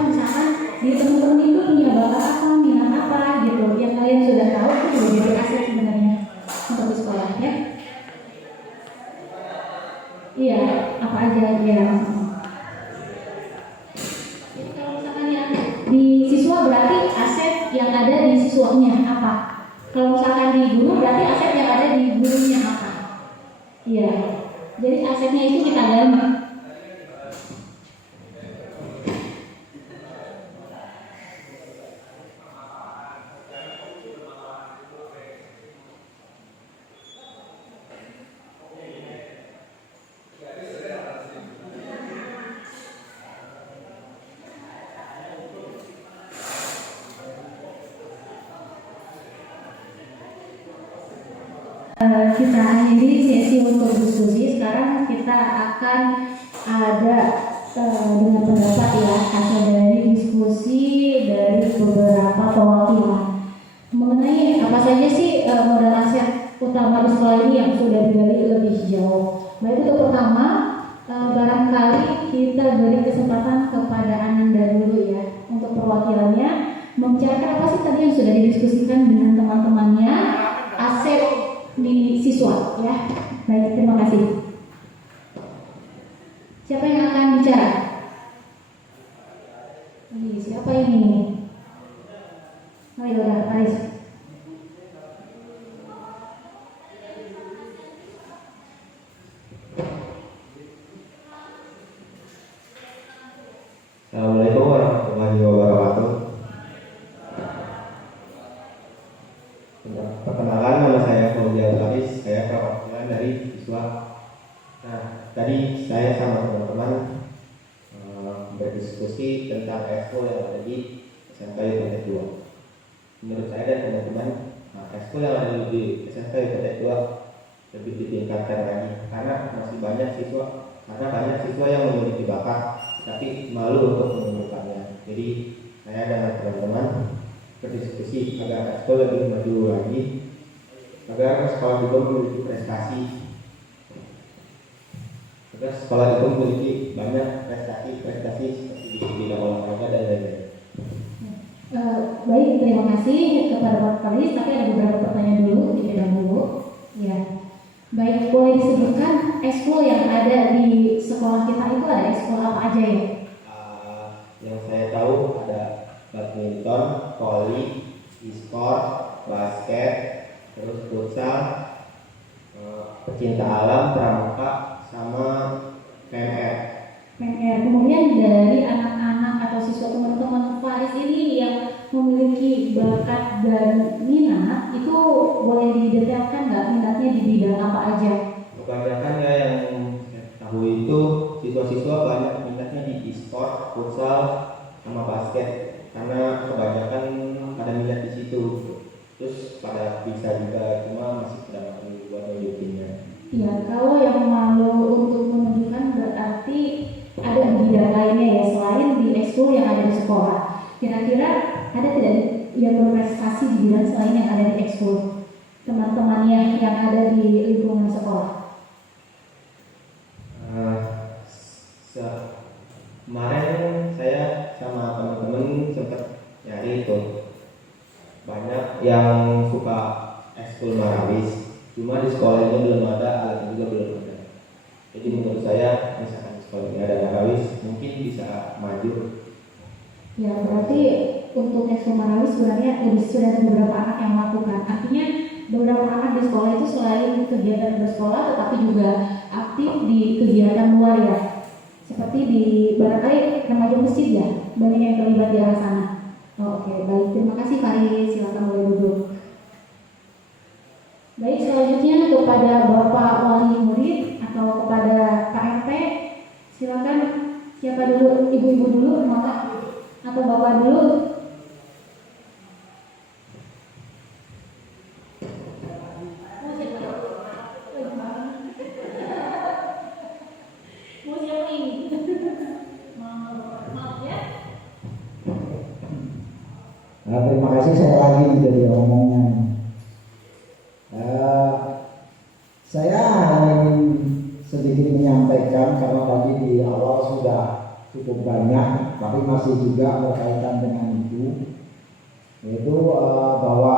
misalkan di teman-teman itu punya bakat apa, minat apa gitu, yang kalian sudah tahu itu juga jadi aset sebenarnya untuk di sekolah ya. Iya, apa aja ya. Jadi kalau misalkan yang di siswa berarti aset yang ada di siswanya apa? Kalau misalkan di guru berarti aset yang ada di gurunya apa? Iya. Jadi asetnya itu kita ganti. Kita akhiri sesi untuk diskusi. Sekarang kita akan ada dengan pendapat ya, hasil dari diskusi dari beberapa perwakilan mengenai apa saja sih modal aset utama di sekolah ini yang sudah digali lebih jauh. Baik, untuk pertama barangkali kita beri kesempatan kepada Ananda dulu ya untuk perwakilannya membicarakan apa sih tadi yang sudah didiskusikan dengan teman-temannya aset di siswa ya. Baik, terima kasih. Siapa yang akan bicara? Siapa ini? Oh ya udah, Aris. Assalamualaikum warahmatullahi wabarakatuh. Perkenalkan, nama saya Fauzia Faris, saya perwakilan dari siswa. Nah, tadi saya sama teman-teman berdiskusi tentang ekskul yang ada di SMK Yutetek 2. Menurut saya dan teman-teman, ekskul yang ada di SMK Yutetek 2 lebih ditingkatkan lagi karena masih banyak siswa yang memiliki bakat tapi malu untuk menemukannya. Jadi saya dan teman-teman berdiskusi agar ekskul lebih maju lagi, agar sekolah itu memiliki prestasi, agar sekolah itu memiliki banyak prestasi seperti di bidang olahraga dan lain-lain. Baik, terima kasih kepada Pak Faris. Tapi ada beberapa pertanyaan dulu, dipilih dulu. Ya, baik, boleh disebutkan ekskul yang ada di sekolah kita itu ada ekskul apa aja ya? Yang saya tahu ada badminton, voli, e-sport, basket, terus futsal, pecinta alam, pramuka, sama PNR. Kemudian dari anak-anak atau siswa teman-teman Faris ini yang memiliki bakat dan minat itu boleh didetailkan nggak minatnya di bidang apa aja? Kebanyakan ya yang saya tahu itu siswa-siswa banyak minatnya di e-sport, futsal, sama basket karena kebanyakan ada minat di situ. Terus pada bisa juga, cuma masih tidak perlu buat nunjukinnya. Ya, kalau yang malu untuk menunjukkan berarti ada di bidang lainnya ya selain di ekskul yang ada di sekolah. Kira-kira ada tidak yang berprestasi di bidang selain yang ada di ekskul teman-temannya yang ada di lingkungan sekolah? Kemarin saya sama teman-teman sempat nyari itu banyak yang suka ekskul marawis, cuma di sekolah ini belum ada, alatnya juga belum ada. Jadi menurut saya misalkan di sekolah ini ada marawis mungkin bisa maju. Ya, berarti untuk ekskul marawis sebenarnya sudah ada beberapa anak yang melakukan. Artinya beberapa anak di sekolah itu selain kegiatan bersekolah tetapi juga aktif di kegiatan luar ya. Seperti di barangkali remaja masjid ya, banyak yang terlibat di arah sana. Oke, baik, terima kasih Faris, silakan mulai duduk. Baik, selanjutnya kepada Bapak Wali Murid atau kepada KMP, silakan siapa dulu, ibu-ibu dulu, maka atau bapak dulu. Nah, terima kasih, saya lagi dari omongan. Saya ingin sedikit menyampaikan karena tadi di awal sudah cukup banyak, tapi masih juga berkaitan dengan itu, yaitu bahwa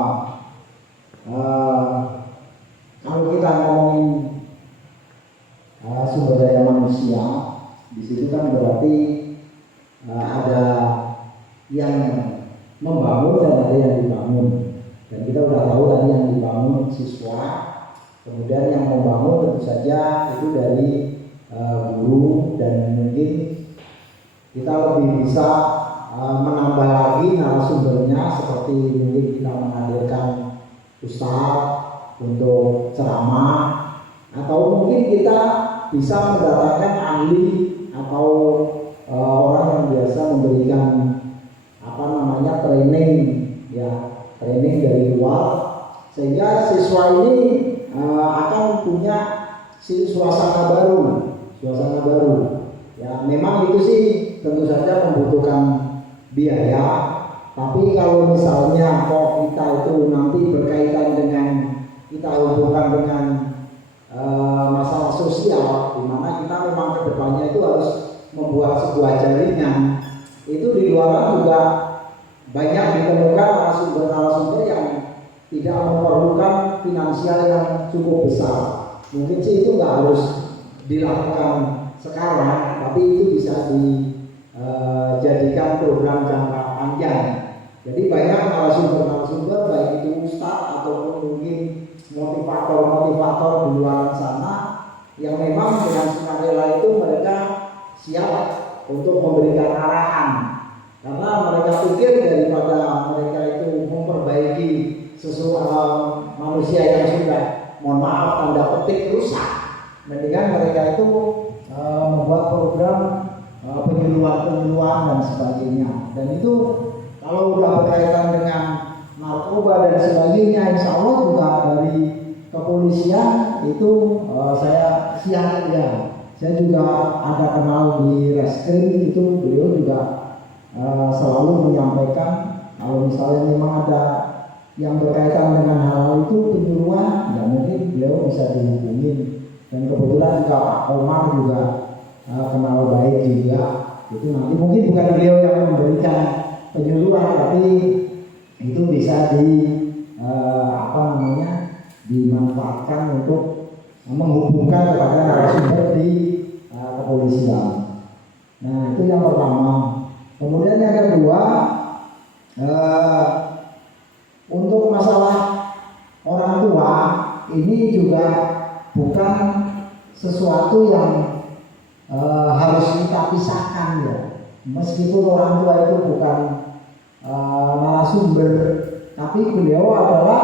kalau kita ngomongin sumber daya manusia, di situ kan berarti ada yang membangun dan ada yang dibangun. Dan kita udah tahu tadi yang dibangun siswa, kemudian yang membangun tentu saja itu dari guru, dan mungkin kita lebih bisa menambah lagi narasumbernya, seperti mungkin kita menghadirkan ustadz untuk ceramah, atau mungkin kita bisa mendatangkan ahli atau orang yang biasa memberikan training, ya, training dari luar, sehingga siswa ini akan punya suasana baru. Ya, memang itu sih tentu saja membutuhkan biaya, tapi kalau misalnya kok kita itu nanti berkaitan dengan, kita hubungkan dengan masalah sosial, di mana kita memang kedepannya itu harus membuat sebuah jaringan. Itu di luar juga banyak ditemukan narasumber-narasumber yang tidak memerlukan finansial yang cukup besar. Mungkin sih itu nggak harus dilakukan sekarang, tapi itu bisa dijadikan program jangka panjang. Jadi banyak narasumber-narasumber, baik itu ustadz ataupun mungkin motivator-motivator di luar sana, yang memang dengan sukarela itu mereka siap untuk memberikan arahan, karena mereka pikir daripada mereka itu memperbaiki sesuatu manusia yang sudah, mohon maaf tanda petik, rusak, mendingan mereka itu membuat program penyuluhan dan sebagainya. Dan itu kalau udah berkaitan dengan narkoba dan sebagainya, insya Allah juga dari kepolisian itu saya siap ya. Saya juga ada kenal di Reskrim, itu beliau juga selalu menyampaikan kalau misalnya memang ada yang berkaitan dengan hal itu penyuluhan, ya mungkin beliau bisa dihubungin. Dan kebetulan juga Pak Komar juga kenal baik juga. Itu nanti mungkin bukan beliau yang memberikan penyuluhan, tapi itu bisa dimanfaatkan untuk menghubungkan kepada narasumber di kepolisian. Nah, itu yang pertama. Kemudian yang kedua, untuk masalah orang tua ini juga bukan sesuatu yang harus kita pisahkan ya. Meskipun orang tua itu bukan narasumber, tapi beliau adalah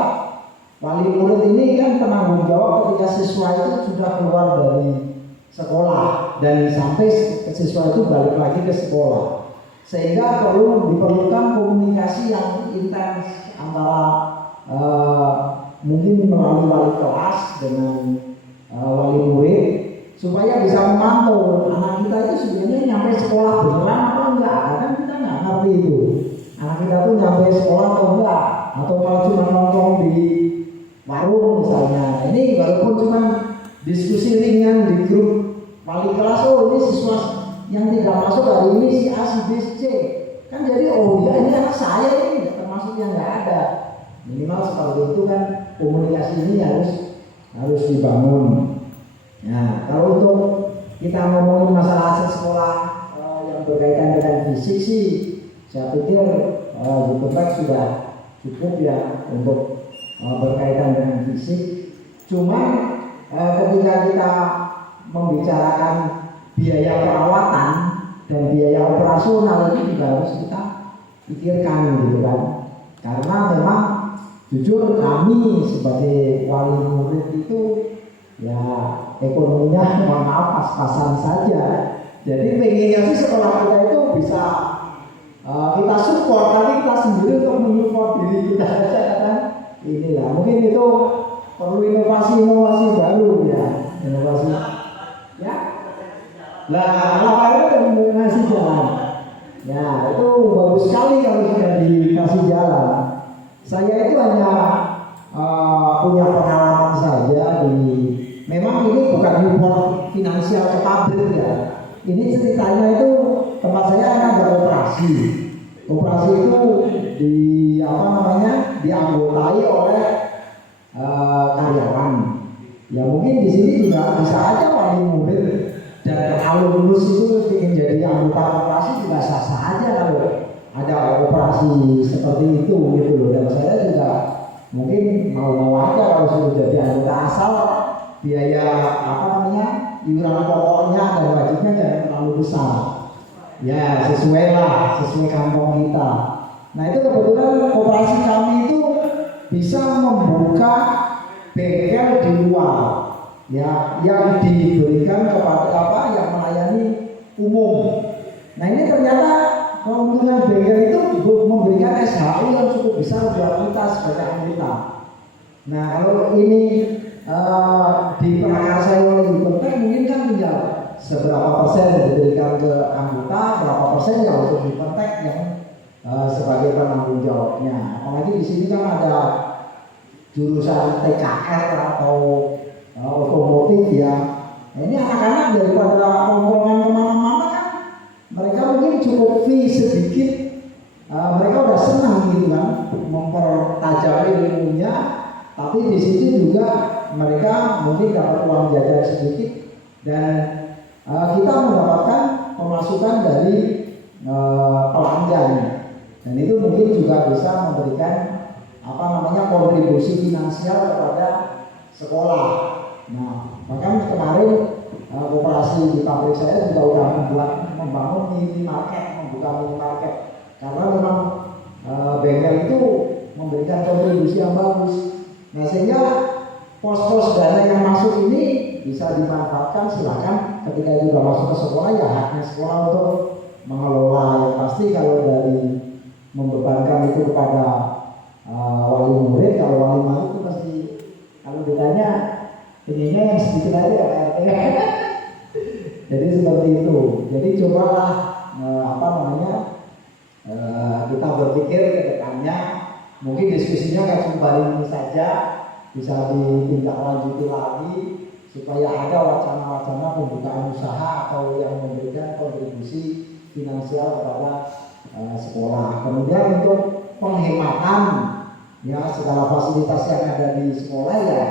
wali murid. Ini kan penanggung jawab ketika siswa itu sudah keluar dari sekolah dan sampai siswa itu balik lagi ke sekolah, sehingga diperlukan komunikasi yang intens antara mungkin melalui wali kelas dengan wali murid, supaya bisa memantau anak kita itu sebenarnya nyampe sekolah beneran atau enggak. Kan kita nggak ngerti itu anak kita tuh nyampe sekolah atau enggak, atau kalau cuma nongkrong di warung misalnya. Ini walaupun cuma diskusi ringan di grup wali kelas, oh ini siswa yang tidak masuk hari ini si A, si B, si C, kan jadi oh ya ini anak saya ini tidak termasuk yang nggak ada. Minimal seperti itu kan, komunikasi ini harus dibangun. Nah, kalau untuk kita ngomongin masalah aset sekolah yang berkaitan dengan fisik sih, saya pikir Youtube sudah cukup ya untuk berkaitan dengan fisik. Cuma ketika kita membicarakan biaya perawatan dan biaya operasional itu juga harus kita pikirkan gitu kan. Karena memang jujur kami sebagai wali murid itu ya ekonominya mohon maaf pas-pasan saja. Jadi pengennya sih sekolah kita itu bisa kita support, tapi kita sendiri untuk menyupport diri kita saja kan. Inilah mungkin itu perlu inovasi baru ya, inovasi ya. Lah apa itu ngasih jalan? Ya itu bagus sekali kalau sudah dikasih jalan. Saya itu hanya punya pengalaman saja memang ini bukan import finansial ke pabrik ya. Ini ceritanya itu tempat saya kan ada koperasi. Koperasi itu dianggotai oleh karyawan. Ya mungkin di sini juga bisa aja wali murid dan kalau lulus itu ingin jadi anggota koperasi juga sah-sah aja kalau ada operasi seperti itu gitu loh. Dan saya juga mungkin mau aja kalau sudah jadi anggota, asal biaya iuran pokoknya dan wajibnya jangan terlalu besar. Ya sesuai kantong kita. Nah itu kebetulan koperasi kami itu bisa membuka bengkel di luar, ya yang diberikan kepada yang melayani umum. Nah ini ternyata keuntungan bengkel itu memberikan SHU yang cukup besar buat kita sebagai anggota. Nah kalau ini diprakarsai oleh Dipentek, mungkin kan tinggal seberapa persen diberikan ke anggota, berapa persen ya untuk Dipentek yang sebagai penanggung jawabnya. Apalagi di sini kan ada jurusan TKR atau otomotif ya. Nah, ini anak-anak daripada ngomongin kemana-mana kan, mereka mungkin cukup fee sedikit, mereka udah senang gitu kan, mempertajam ilmunya. Tapi di situ juga mereka mungkin dapat uang jajan sedikit dan kita mendapatkan pemasukan dari pelanggan. Dan itu mungkin juga bisa memberikan kontribusi finansial kepada sekolah. Nah, bahkan kemarin koperasi di pabrik saya juga sudah membangun membuka minimarket karena memang bengkel itu memberikan kontribusi yang bagus. Nah, sehingga pos-pos dana yang masuk ini bisa dimanfaatkan. Silakan ketika itu sudah masuk ke sekolah, ya haknya sekolah untuk mengelola. Yang pasti kalau dari membebankan itu kepada wali murid, kalau wali murid itu pasti kalau ditanya ininya yang sedikit aja ya Pak RT. Jadi seperti itu. Jadi cobalah kita berpikir ke depannya, mungkin diskusinya nggak cuma ini saja, bisa ditindaklanjuti lagi supaya ada wacana-wacana pembukaan usaha atau yang memberikan kontribusi finansial kepada sekolah. Kemudian untuk penghematan, ya segala fasilitas yang ada di sekolah ya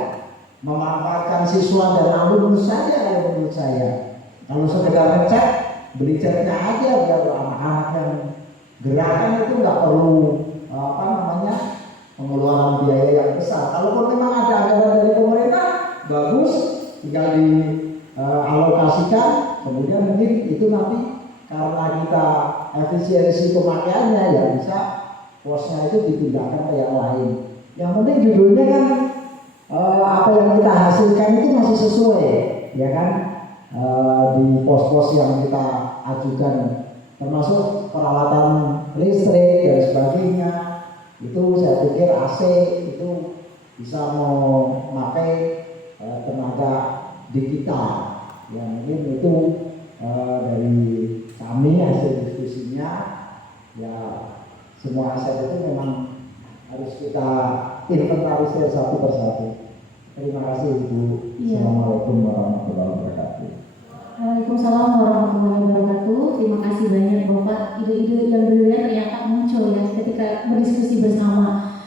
memanfaatkan siswa dan alumni saja kalau menurut saya. Kalau sekedar ngecek, beli catnya aja biar anak-anak yang gerakan itu nggak perlu pengeluaran biaya yang besar. Kalaupun memang ada anggaran dari pemerintah, bagus, tinggal dialokasikan. Kemudian mungkin itu nanti karena kita efisiensi pemakaiannya ya bisa posnya itu dipindahkan ke yang lain. Yang penting judulnya kan apa yang kita hasilkan itu masih sesuai, ya kan, di pos-pos yang kita ajukan, termasuk peralatan listrik dan sebagainya. Itu saya pikir AC itu bisa memakai tenaga digital. Ya mungkin itu dari kami hasil diskusinya. Ya semua aset itu memang harus kita inventarisir satu persatu. Terima kasih Ibu. Iya. Assalamualaikum warahmatullahi wabarakatuh. Waalaikumsalam warahmatullahi wabarakatuh. Terima kasih banyak Bapak. Ide-ide yang berbeda ternyata muncul ya ketika berdiskusi bersama.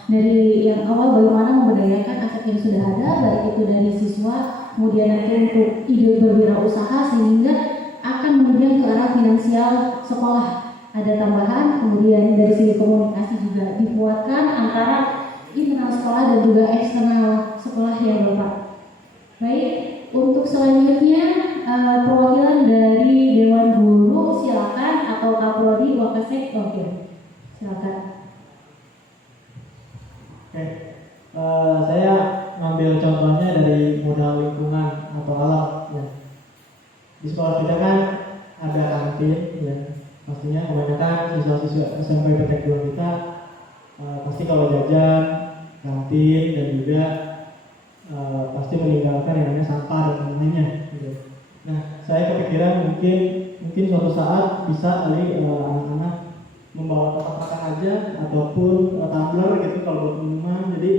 Dari yang awal bagaimana memberdayakan aset yang sudah ada, baik itu dari siswa, kemudian nanti untuk ide berwirausaha sehingga akan kemudian ke arah finansial sekolah. Ada tambahan, kemudian dari segi komunikasi juga dikuatkan antara internal sekolah dan juga eksternal sekolah ya Bapak. Baik, untuk selanjutnya perwakilan dari Dewan Guru silakan, atau Kaprodi Wakasek. Oke, silakan. Oke, saya ngambil contohnya dari modal lingkungan atau alam ya. Di sekolah kita kan ada kantin ya. Pastinya kebanyakan siswa-siswa SMP PTK 2 kita pasti kalau jajan, kantin dan juga pasti meninggalkan yang namanya sampah dan lainnya gitu. Nah, saya kepikiran mungkin suatu saat bisa kali anak-anak membawa kotak makan aja ataupun tumbler gitu kalau buat minuman, jadi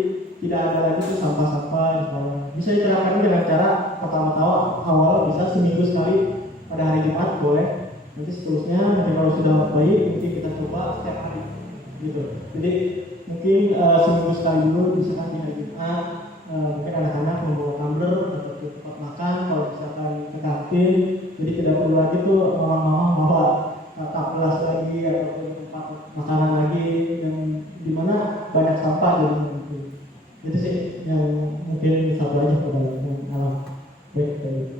tidak ada lagi tuh sampah-sampah di sekolah. Bisa diterapkan dengan cara pertama-tama awal bisa seminggu sekali pada hari Jumat boleh. Nanti seterusnya kalau sudah baik mungkin kita coba setiap hari gitu. Jadi mungkin seminggu sekali dulu bisa kan hari Jumat, mungkin anak-anak membawa tumbler atau ke tempat makan kalau misalkan ke kantin, jadi tidak perlu lagi tuh mama bawa kelas lagi atau tempat makanan lagi yang dimana banyak sampah gitu. Itu sih yang mungkin satu aja pada alam. Baik.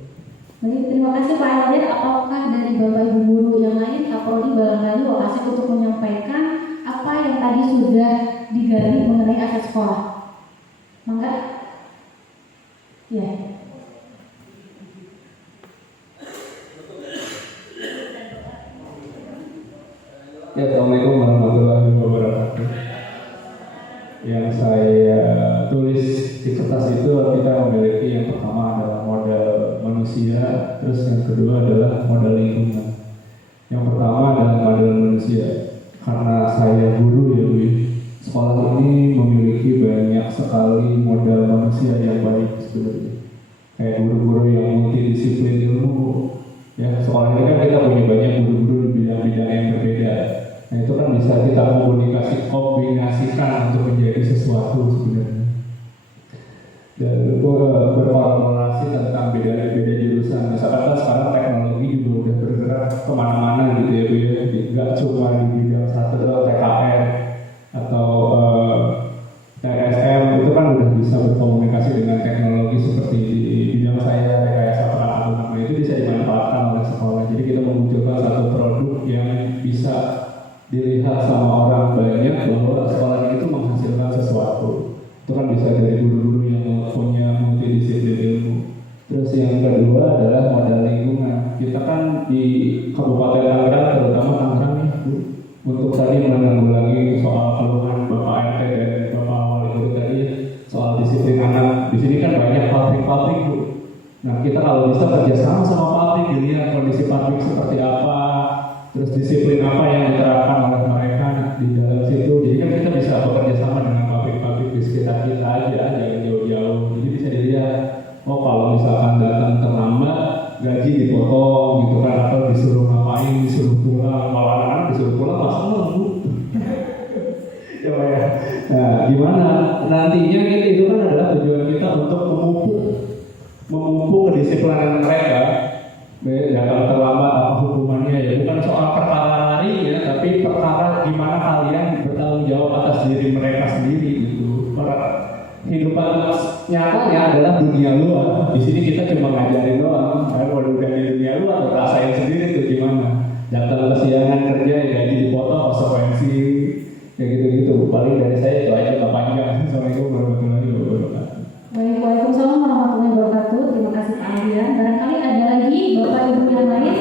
Baik, terima kasih Pak Elder. Apakah dari Bapak Ibu guru yang lain, Kapolri barangkali Wakasek untuk menyampaikan apa yang tadi sudah digali mengenai aset sekolah? Mangga? Ya. Ya, Assalamualaikum warahmatullahi wabarakatuh. Yang saya tulis di kertas itu kita memiliki yang pertama adalah modal manusia, terus yang kedua adalah modal lingkungan. Yang pertama adalah modal manusia. Karena saya guru ya, sekolah ini memiliki banyak sekali modal manusia yang baik sebenarnya. Kayak guru-guru yang multidisiplin ilmu. Ya, sekolah ini kan kita punya banyak guru-guru di bidang-bidang yang berbeda. Nah, itu kan bisa kita kombinasikan untuk menjadi sesuatu sebenarnya. Dan berkolaborasi tentang beda-beda jurusan. Misalkan kan sekarang teknologi juga udah bergerak kemana-mana gitu ya Bu ya. Nggak cuma di bidang satu atau TKR atau TSM, itu kan udah bisa berkomunikasi dengan teknologi seperti di bidang saya rekayasa perangkat lunak. Nah, itu bisa dimanfaatkan oleh sekolah. Jadi kita memunculkan satu produk yang bisa dilihat sama orang banyak bahwa sekolah itu menghasilkan sesuatu. Itu kan bisa dari guru-guru yang punya multidisiplin ilmu. Terus yang kedua adalah modal lingkungan. Kita kan di Kabupaten Tangerang, terutama Tangerang ya Bu, untuk tadi menanggulangi soal keluhan Bapak RT dan Bapak Wali Guru tadi soal disiplin anak. Di sini kan banyak pabrik-pabrik Bu. Nah, kita kalau bisa kerjasama sama pabrik, dilihat kondisi pabrik seperti apa, terus disiplin apa yang diterapkan oleh mereka di dalam situ. Jadi kan kita bisa bekerja sama dengan pabrik-pabrik di sekitar kita aja, jangan jauh-jauh. Jadi bisa dilihat, oh kalau misalkan datang terlambat, gaji dipotong gitu kan, atau disuruh ngapain, disuruh pulang. Kalau anak-anak disuruh pulang, masa nunggu? Ya Pak ya. Nah, gimana? Nantinya itu kan adalah tujuan kita untuk memupuk kedisiplinan mereka. Datang terlambat apa hukumannya ya, bukan soal perkara lari ya, tapi perkara gimana kalian bertanggung jawab atas diri mereka sendiri gitu. Kehidupan nyatanya adalah dunia luar. Di sini kita cuma ngajarin doang. Kalau udah di dunia luar, rasain sendiri tuh gimana. Datang kesiangan kerja ya gaji dipotong, konsekuensi kayak gitu-gitu. Paling dari saya itu aja, nggak panjang. Assalamualaikum warahmatullahi wabarakatuh. Baik, Waalaikumsalam warahmatullahi wabarakatuh. Terima kasih Pak Adrian. Barangkali ada lagi Bapak Ibu yang lain?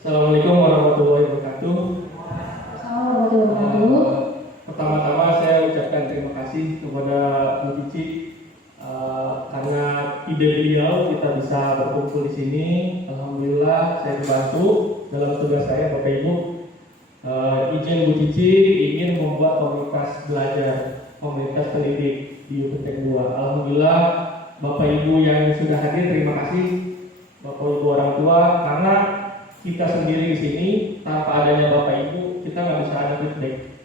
Assalamualaikum warahmatullahi wabarakatuh. Assalamualaikum warahmatullahi wabarakatuh. Pertama-tama saya ucapkan terima kasih kepada Bu Cici karena ide beliau kita bisa berkumpul di sini. Alhamdulillah saya dibantu dalam tugas saya Bapak Ibu. Izin Bu Cici ingin membuat komunitas belajar, komunitas pendidik di UPTEK 2. Alhamdulillah Bapak Ibu yang sudah hadir, terima kasih Bapak Ibu orang tua, karena kita sendiri di sini tanpa adanya Bapak Ibu kita nggak bisa ada feedback.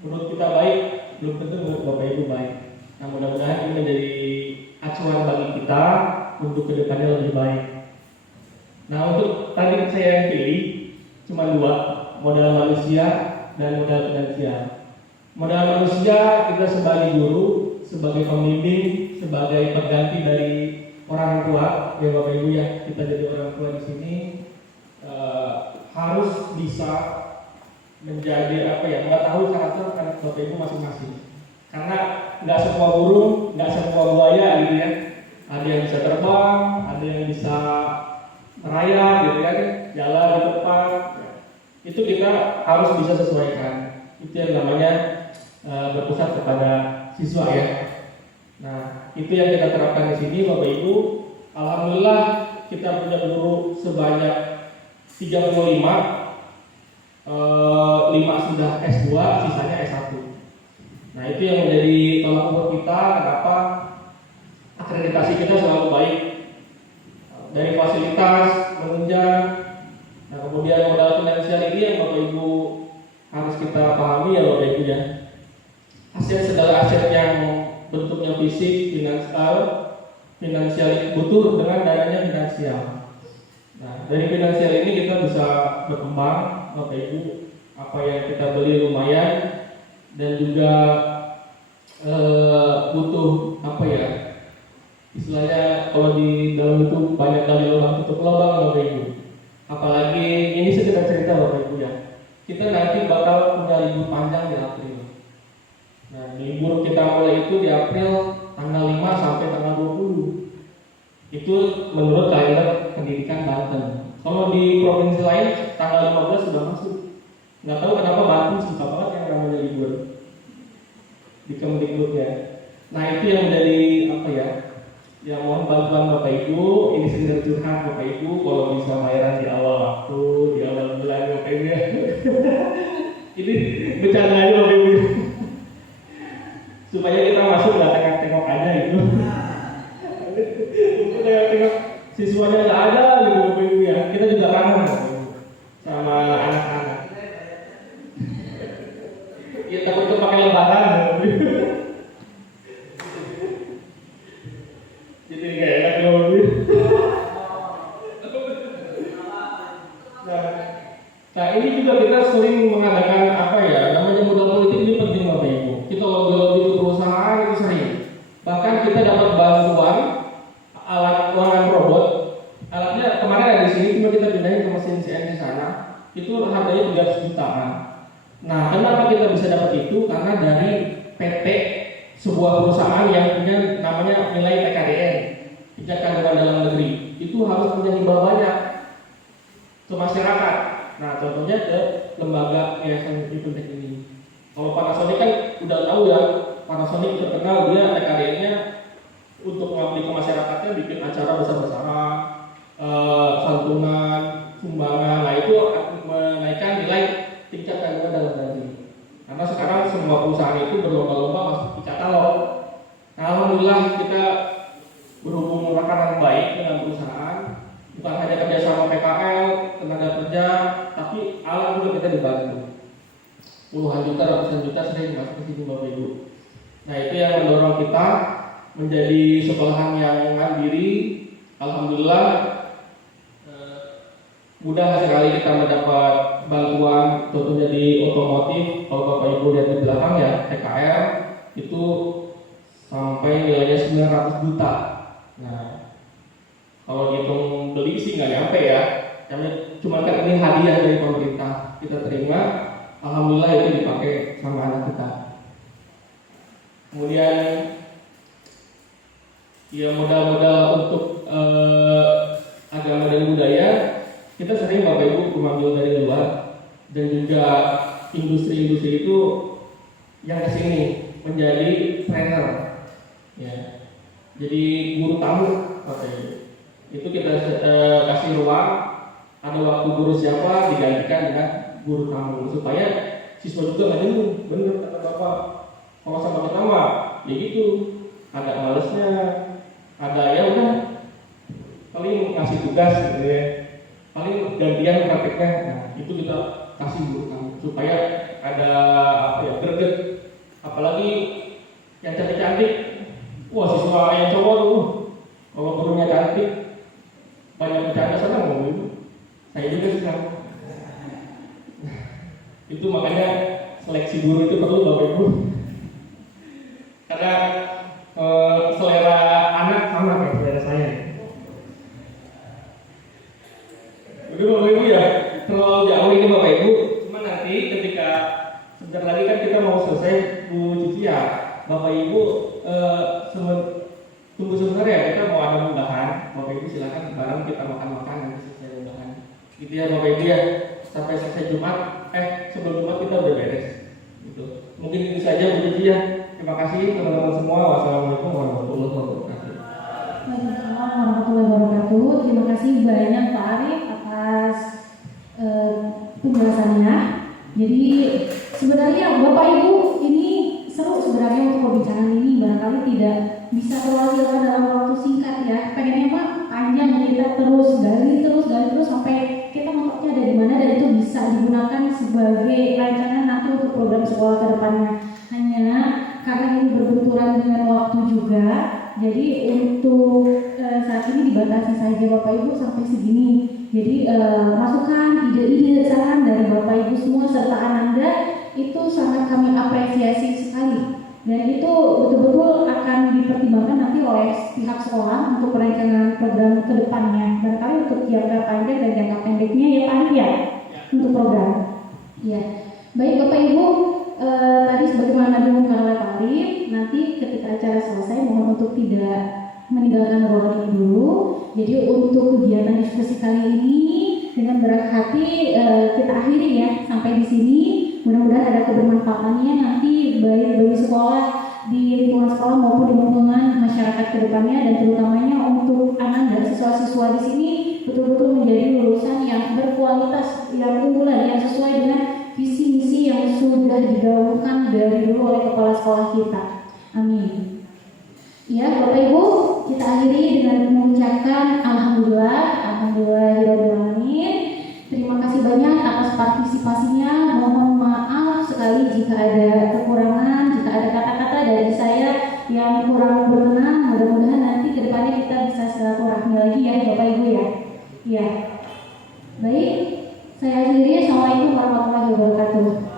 Menurut kita baik, belum tentu menurut Bapak Ibu baik. Nah, mudah-mudahan ini menjadi acuan bagi kita untuk kedepannya lebih baik. Nah, untuk tadi saya yang pilih cuma dua, modal manusia dan modal finansial. Modal manusia kita sebagai guru, sebagai pembimbing, sebagai pengganti dari orang tua, ya Bapak Ibu ya, kita jadi orang tua di sini harus bisa menjadi apa ya, mengetahui karakter Bapak Ibu masing-masing. Karena nggak semua burung, nggak semua buaya gitu ya. Ada yang bisa terbang, ada yang bisa merayap gitu kan, jalan di depan. Itu kita harus bisa sesuaikan. Itu yang namanya berpusat kepada siswa ya. Nah, itu yang kita terapkan di sini Bapak Ibu. Alhamdulillah kita punya guru sebanyak 35. 5 sudah S2, sisanya S1. Nah itu yang menjadi tolak ukur kita kenapa akreditasi kita selalu baik, dari fasilitas menunjang. Nah kemudian modal finansial ini yang Bapak Ibu harus kita pahami ya Bapak Ibu ya. Segala aset yang bentuknya fisik, finansial butuh dengan dananya finansial. Nah dari finansial ini kita bisa berkembang Bapak Ibu. Apa yang kita beli lumayan dan juga butuh apa ya, istilahnya kalau di dalam itu banyak kali lubang tutup lubang Bapak Ibu. Apalagi ini sekedar cerita Bapak Ibu ya, kita nanti bakal punya libur panjang di April. Nah libur kita mulai itu di April tanggal 5 sampai tanggal 20. Itu menurut kalender pendidikan Banten. Kalau di provinsi lain tanggal 15 sudah masuk. Nggak tahu kenapa Banten suka banget yang namanya libur di Kemdikbudnya. Nah itu yang menjadi apa ya? Ya mohon bantuan Bapak Ibu, ini sekedar curhat Bapak Ibu, kalau bisa bayaran di awal waktu, di awal bulan Bapak Ibu ya. Ini bercanda aja Bapak Ibu. Supaya kita masuk nggak tengok-tengok aja gitu. Tengok-tengok siswanya nggak ada gitu Bapak Ibu ya. Kita juga kangen sama anak-anak. Ya takut itu pakai lebaran Bapak Ibu. Jadi kayak enak ya Bapak Ibu. Nah ini juga kita sering mengadakan apa ya, namanya modal politik ini penting Bapak Ibu. Kita lobby di perusahaan itu sering. Bahkan kita dapat bantuan alat ruangan robot. Alatnya kemarin ada di sini, cuma kita pindahin ke mesin CNC sana. Itu harganya 300 jutaan. Nah kenapa kita bisa dapat itu? Karena dari PT sebuah perusahaan yang punya namanya nilai PKDN, pijak kandungan dalam negeri. Itu harus punya hibah banyak ke masyarakat. Nah contohnya ke lembaga yayasan Ipuntek ini. Kalau Panasonic kan udah tahu ya, Panasonic terkenal dia TKDN-nya untuk mengabdi ke masyarakatnya, bikin acara besar-besaran, santunan, sumbangan. Nah itu menaikkan nilai tingkat kandungan dalam negeri. Karena sekarang semua perusahaan itu berlomba-lomba masuk di katalog. Nah, alhamdulillah kita berhubung rekanan baik dengan perusahaan, bukan hanya kerjasama PKL, tenaga kerja, tapi alat juga kita dibantu. Puluhan juta, ratusan juta sering masuk ke sini Bapak Ibu. Nah itu yang mendorong kita menjadi sekolahan yang mandiri. Alhamdulillah mudah sekali kita mendapat bantuan, tentunya di otomotif. Kalau Bapak Ibu lihat di belakang ya, TKR itu sampai nilainya 900 juta. Nah kalau dihitung beli sih nggak nyampe ya, cuma kan ini hadiah dari pemerintah kita terima. Alhamdulillah itu dipakai sama anak kita. Kemudian ya modal-modal untuk agama dan budaya, kita sering Bapak Ibu memanggil dari luar, dan juga industri-industri itu yang kesini menjadi trainer, ya. Jadi guru tamu Bapak Ibu. Itu kita kasih ruang, ada waktu guru siapa digantikan dengan guru tamu supaya siswa juga nggak jenuh. Bener kata Bapak, kalau sama kita mah ya gitu, agak malesnya, ada ya udah paling ngasih tugas gitu ya, paling gantian prakteknya. Nah itu kita kasih guru tamu supaya ada apa ya, greget. Apalagi yang cantik-cantik, wah siswa yang cowok tuh kalau gurunya cantik banyak bercanda sana ngomong. Saya juga sekarang itu makanya seleksi guru itu perlu Bapak Ibu, karena selera anak sama kayak selera saya. Udah Bapak Ibu ya, terlalu jauh ini Bapak Ibu. Cuma nanti ketika sebentar lagi kan kita mau selesai Bu Cici ya, Bapak Ibu tunggu sebentar ya, kita mau ada munggahan. Bapak Ibu silakan bareng kita makan-makan nanti selesai munggahan. Gitu ya Bapak Ibu ya, sampai selesai Jumat, sebelum Jumat kita udah beres. Gitu. Mungkin itu saja Bu Cici ya. Terima kasih teman-teman semua. Wassalamualaikum warahmatullahi wabarakatuh. Waalaikumsalam warahmatullahi wabarakatuh. Terima kasih banyak Pak Arif atas penjelasannya. Jadi sebenarnya Bapak Ibu ini seru sebenarnya untuk pembicaraan ini, barangkali tidak bisa terwakilkan dalam waktu singkat ya. Pengennya mah panjang, kita gali terus sampai kita mentoknya ada di mana, dan itu bisa digunakan sebagai rancangan nanti untuk program sekolah ke depannya. Hanya karena ini berbenturan dengan waktu juga, jadi untuk saat ini dibatasi saja Bapak Ibu sampai segini. Jadi masukan, ide-ide, saran dari Bapak Ibu semua serta Ananda itu sangat kami apresiasi sekali, dan itu betul-betul akan dipertimbangkan nanti oleh pihak sekolah untuk perencanaan program ke depannya. Barangkali untuk jangka panjang dan jangka pendeknya ya Pak Arif ya, untuk program. Ya, baik Bapak Ibu, tadi sebagaimana diumumkan oleh Pak Arif, nanti ketika acara selesai mohon untuk tidak meninggalkan ruangan ini dulu. Jadi untuk kegiatan diskusi kali ini dengan berat hati kita akhiri ya sampai di sini. Mudah-mudahan ada kebermanfaatannya nanti baik bagi sekolah, di lingkungan sekolah maupun di lingkungan masyarakat kedepannya, dan terutamanya untuk anak dan siswa-siswa di sini betul-betul menjadi lulusan yang berkualitas, yang unggulan, yang sesuai dengan visi misi yang sudah digaungkan dari dulu oleh kepala sekolah kita. Amin. Ya, Bapak Ibu, kita akhiri dengan mengucapkan alhamdulillahirobbilalamin. Terima kasih banyak atas partisipasinya. Mohon maaf sekali jika ada kekurangan, jika ada kata-kata dari saya yang kurang berkenan. Mudah-mudahan nanti ke depannya kita bisa silaturahmi lagi ya Bapak Ibu ya. Ya. Baik, saya akhiri. Assalamualaikum warahmatullahi wabarakatuh.